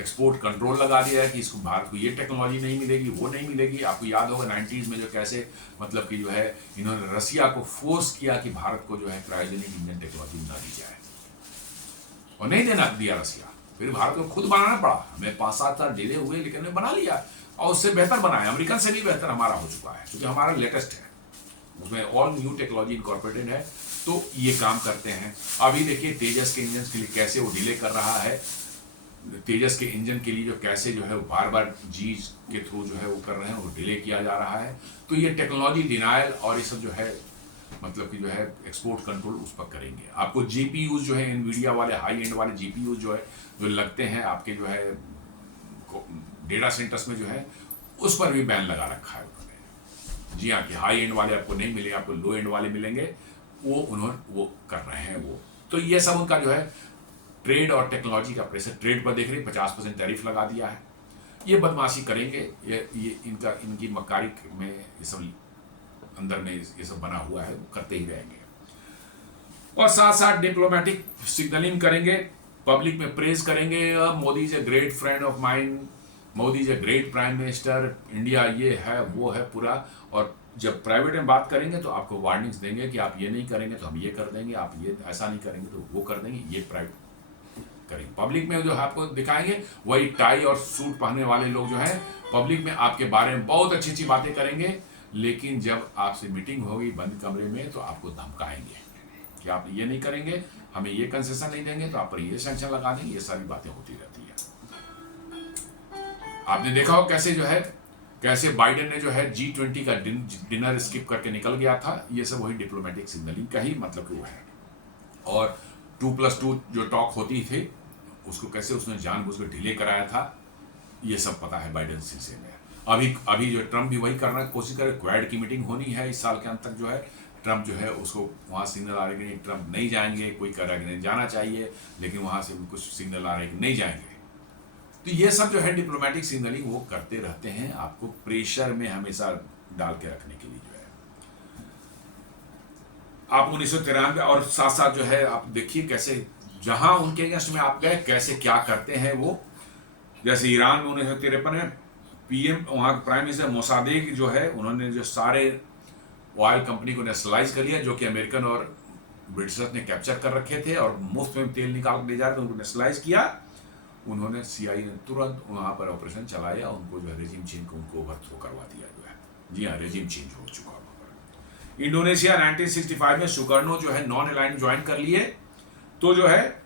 एक्सपोर्ट कंट्रोल लगा दिया है कि इसको भारत को ये टेक्नोलॉजी नहीं मिलेगी, वो नहीं मिलेगी। आपको याद होगा 90s में जो कैसे मतलब कि जो है इन्होंने रसिया को फोर्स किया कि भारत को जो है क्रायोजेनिक इंजन टेक्नोलॉजी ना दी जाए, और नहीं देना दिया रसिया, फिर भारत को खुद बनाना पड़ा, हमें 5-7 साल डिले हुए लेकिन हमने बना लिया, और उससे बेहतर बनाया, अमेरिकन से भी बेहतर हमारा हो चुका है, क्योंकि हमारा लेटेस्ट है, उसमें ऑल न्यू टेक्नोलॉजी इनकॉर्पोरेटेड है, तो ये काम करते हैं। अभी देखिए तेजस के इंजन के लिए कैसे वो डिले कर रहा है, तेजस के इंजन के लिए जो कैसे जो है वो बार जी के थ्रू जो है वो कर रहे हैं, वो डिले किया जा रहा है। तो ये टेक्नोलॉजी डिनाइल और ये सब जो है मतलब कि जो है एक्सपोर्ट कंट्रोल उस पर करेंगे। आपको जीपीयूज जो है एनवीडिया वाले हाई एंड वाले जीपीयूज जो है जो लगते हैं आपके जो है डेटा सेंटर्स में जो है, उस पर भी बैन लगा रखा है उन्होंने। जी हाँ, कि हाई एंड वाले आपको नहीं मिलेंगे, आपको लो एंड वाले मिलेंगे, वो उन्होंने वो कर रहे हैं वो। तो ये सब उनका जो है ट्रेड और टेक्नोलॉजी का प्रेशर, ट्रेड पर देख रहे 50% टैरिफ लगा दिया है, ये बदमाशी करेंगे, ये इनकी मक्कारी में ये सब अंदर में ये सब बना हुआ है, वो करते ही रहेंगे। और साथ साथ डिप्लोमेटिक सिग्नलिंग करेंगे, पब्लिक में प्रेज करेंगे, Modi is a great friend of mind, Modi is a great prime minister, India ये है वो है पूरा। और जब प्राइवेट में बात करेंगे तो आपको वार्निंग्स देंगे कि आप ये नहीं करेंगे तो हम ये कर देंगे, आप ये ऐसा नहीं करेंगे तो वो कर देंगे, ये प्राइवेट करेंगे। पब्लिक में जो है आपको दिखाएंगे, वही टाई और सूट पहनने वाले लोग जो हैं पब्लिक में आपके बारे में बहुत अच्छी अच्छी बातें करेंगे, लेकिन जब आपसे मीटिंग होगी बंद कमरे में तो आपको धमकाएंगे कि आप ये नहीं करेंगे, हमें ये कंसेशन नहीं देंगे तो आप पर ये सैंक्शन लगा देंगे, ये सारी बातें होती रहती है। आपने देखा हो कैसे बाइडेन ने जो है G20 का डिनर स्किप करके निकल गया था, ये सब वही डिप्लोमेटिक सिग्नलिंग का ही मतलब वो है। और 2+2 जो टॉक होती थी उसको कैसे उसने जानबूझकर डिले कराया था, ये सब पता है बाइडेन से में। अभी जो ट्रम्प भी वही करने की कोशिश करे, क्वाड की मीटिंग होनी है इस साल के अंत तक, जो है ट्रम्प जो है उसको वहाँ सिग्नल आ रहे कि नहीं ट्रम्प नहीं जाएंगे, कोई कह रहा है कि नहीं जाना चाहिए, लेकिन वहाँ से कुछ सिग्नल आ रहे हैं कि नहीं जाएंगे। तो ये सब जो है डिप्लोमेटिक सिग्नलिंग वो करते रहते हैं, आपको प्रेशर में हमेशा डाल के रखने के लिए जो है। आप 1993 और साथ साथ जो है आप देखिए कैसे जहां उनके अगेंस्ट में आप गए कैसे क्या करते हैं वो। जैसे ईरान में 1953 में पीएम वहाँ प्राइम मिनिस्टर मोसादेक जो है उन्होंने जो सारे ऑयल कंपनी को नेशनलाइज कर लिया, जो कि अमेरिकन और ब्रिटिशर्स ने कैप्चर कर रखे थे और मुफ्त में तेल निकाल ले जा रहे थे, उनको नेशनलाइज किया। उन्होंने CIA ने तुरंत वहाँ पर ऑपरेशन चलाया, उनको जो है रेजिम चेंज को उनको ओवरथ्रो करवा दिया जो है। जी हाँ, रेजिम चेंज हो चुका वहाँ पर। इंडोनेशिया 1965 में सुकर्नो जो है नॉन अलाइन ज्वाइन कर लिए, तो जो है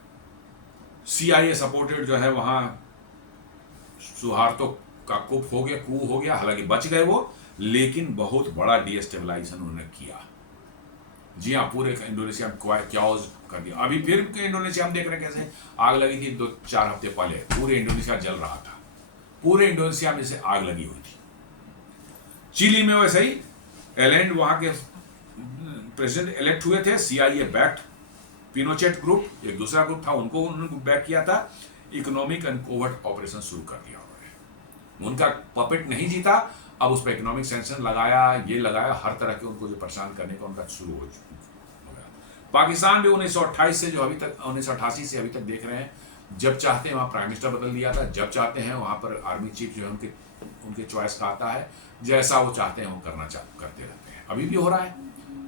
CIA सपोर्टेड जो है वहां सुहार्तो का कू हो गया, हालांकि बच गए वो, लेकिन बहुत बड़ा डीस्टेबलाइजेशन उन्होंने किया। जी हाँ, पूरे इंडोनेशिया में क्याओस कर दिया। अभी फिर इंडोनेशिया में देख रहे हैं कैसे आग लगी थी 2-4 हफ्ते पहले, पूरे इंडोनेशिया जल रहा था, पूरे इंडोनेशिया में से आग लगी हुई थी। चिली में वैसे ही एलेंड वहां के प्रेसिडेंट इलेक्ट हुए थे, CIA बैक्ड पिनोचेट ग्रुप, एक दूसरा ग्रुप था, उन्होंने बैक किया था। इकोनॉमिक एंड कोवर्ट ऑपरेशन शुरू कर दिया उन्होंने, उनका पपेट नहीं जीता, अब उस पर इकोनॉमिक सैंक्शन लगाया, ये लगाया, हर तरह के उनको जो परेशान करने का उनका शुरू हो गया। पाकिस्तान भी 1928 से जो अभी तक 1988 से अभी तक देख रहे हैं, जब चाहते हैं वहाँ प्राइम मिनिस्टर बदल दिया था, जब चाहते हैं वहाँ पर आर्मी चीफ जो है उनके चॉइस का आता है, जैसा वो चाहते हैं वो करते रहते हैं। अभी भी हो रहा है,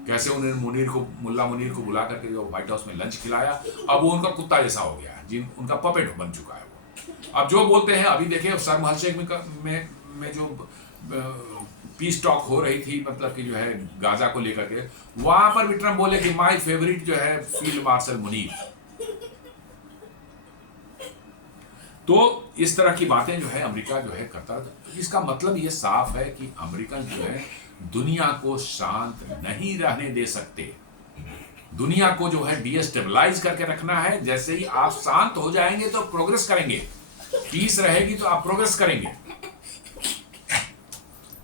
कैसे उन्होंने मुल्ला मुनीर को बुला करके जो व्हाइट हाउस में लंच खिलाया, अब वो उनका कुत्ता जैसा हो गया है, उनका पपेट बन चुका है वो। अब जो बोलते हैं, अभी देखिए शर्म हल शेख में जो पीस टॉक हो रही थी, मतलब कि जो है गाजा को लेकर के, वहां पर भी ट्रम्प बोले कि माय फेवरेट जो है फील्ड मार्शल मुनीर। तो इस तरह की बातें जो है अमेरिका जो है करता है। इसका मतलब ये साफ है कि अमेरिका जो है दुनिया को शांत नहीं रहने दे सकते, दुनिया को जो है डीस्टेबलाइज करके रखना है। जैसे ही आप शांत हो जाएंगे तो प्रोग्रेस करेंगे, पीस रहेगी तो आप प्रोग्रेस करेंगे,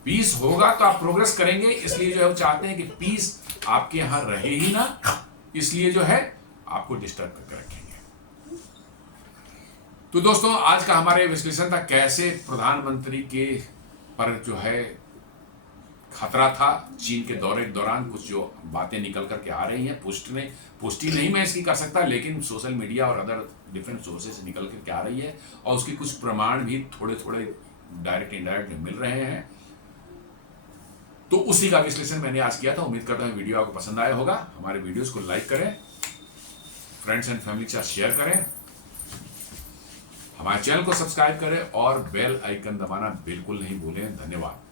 पीस होगा तो आप प्रोग्रेस करेंगे। इसलिए जो है वो चाहते हैं कि पीस आपके यहां रहे ही ना, इसलिए जो है आपको डिस्टर्ब करके रखेंगे। तो दोस्तों, आज का हमारे विश्लेषण था कैसे प्रधानमंत्री के पर जो है खतरा था चीन के दौरे के दौरान। कुछ जो बातें निकल करके आ रही हैं, पुष्टि नहीं मैं इसकी कर सकता, लेकिन सोशल मीडिया और अदर डिफरेंट सोर्सेज से निकल करके आ रही है, और उसकी कुछ प्रमाण भी थोड़े थोड़े डायरेक्ट इनडायरेक्ट मिल रहे हैं। तो उसी का विश्लेषण मैंने आज किया था। उम्मीद करता हूं वीडियो आपको पसंद आया होगा। हमारे वीडियोस को लाइक करें, फ्रेंड्स एंड फैमिली के साथ शेयर करें, हमारे चैनल को सब्सक्राइब करें और बेल आइकन दबाना बिल्कुल नहीं भूलें। धन्यवाद।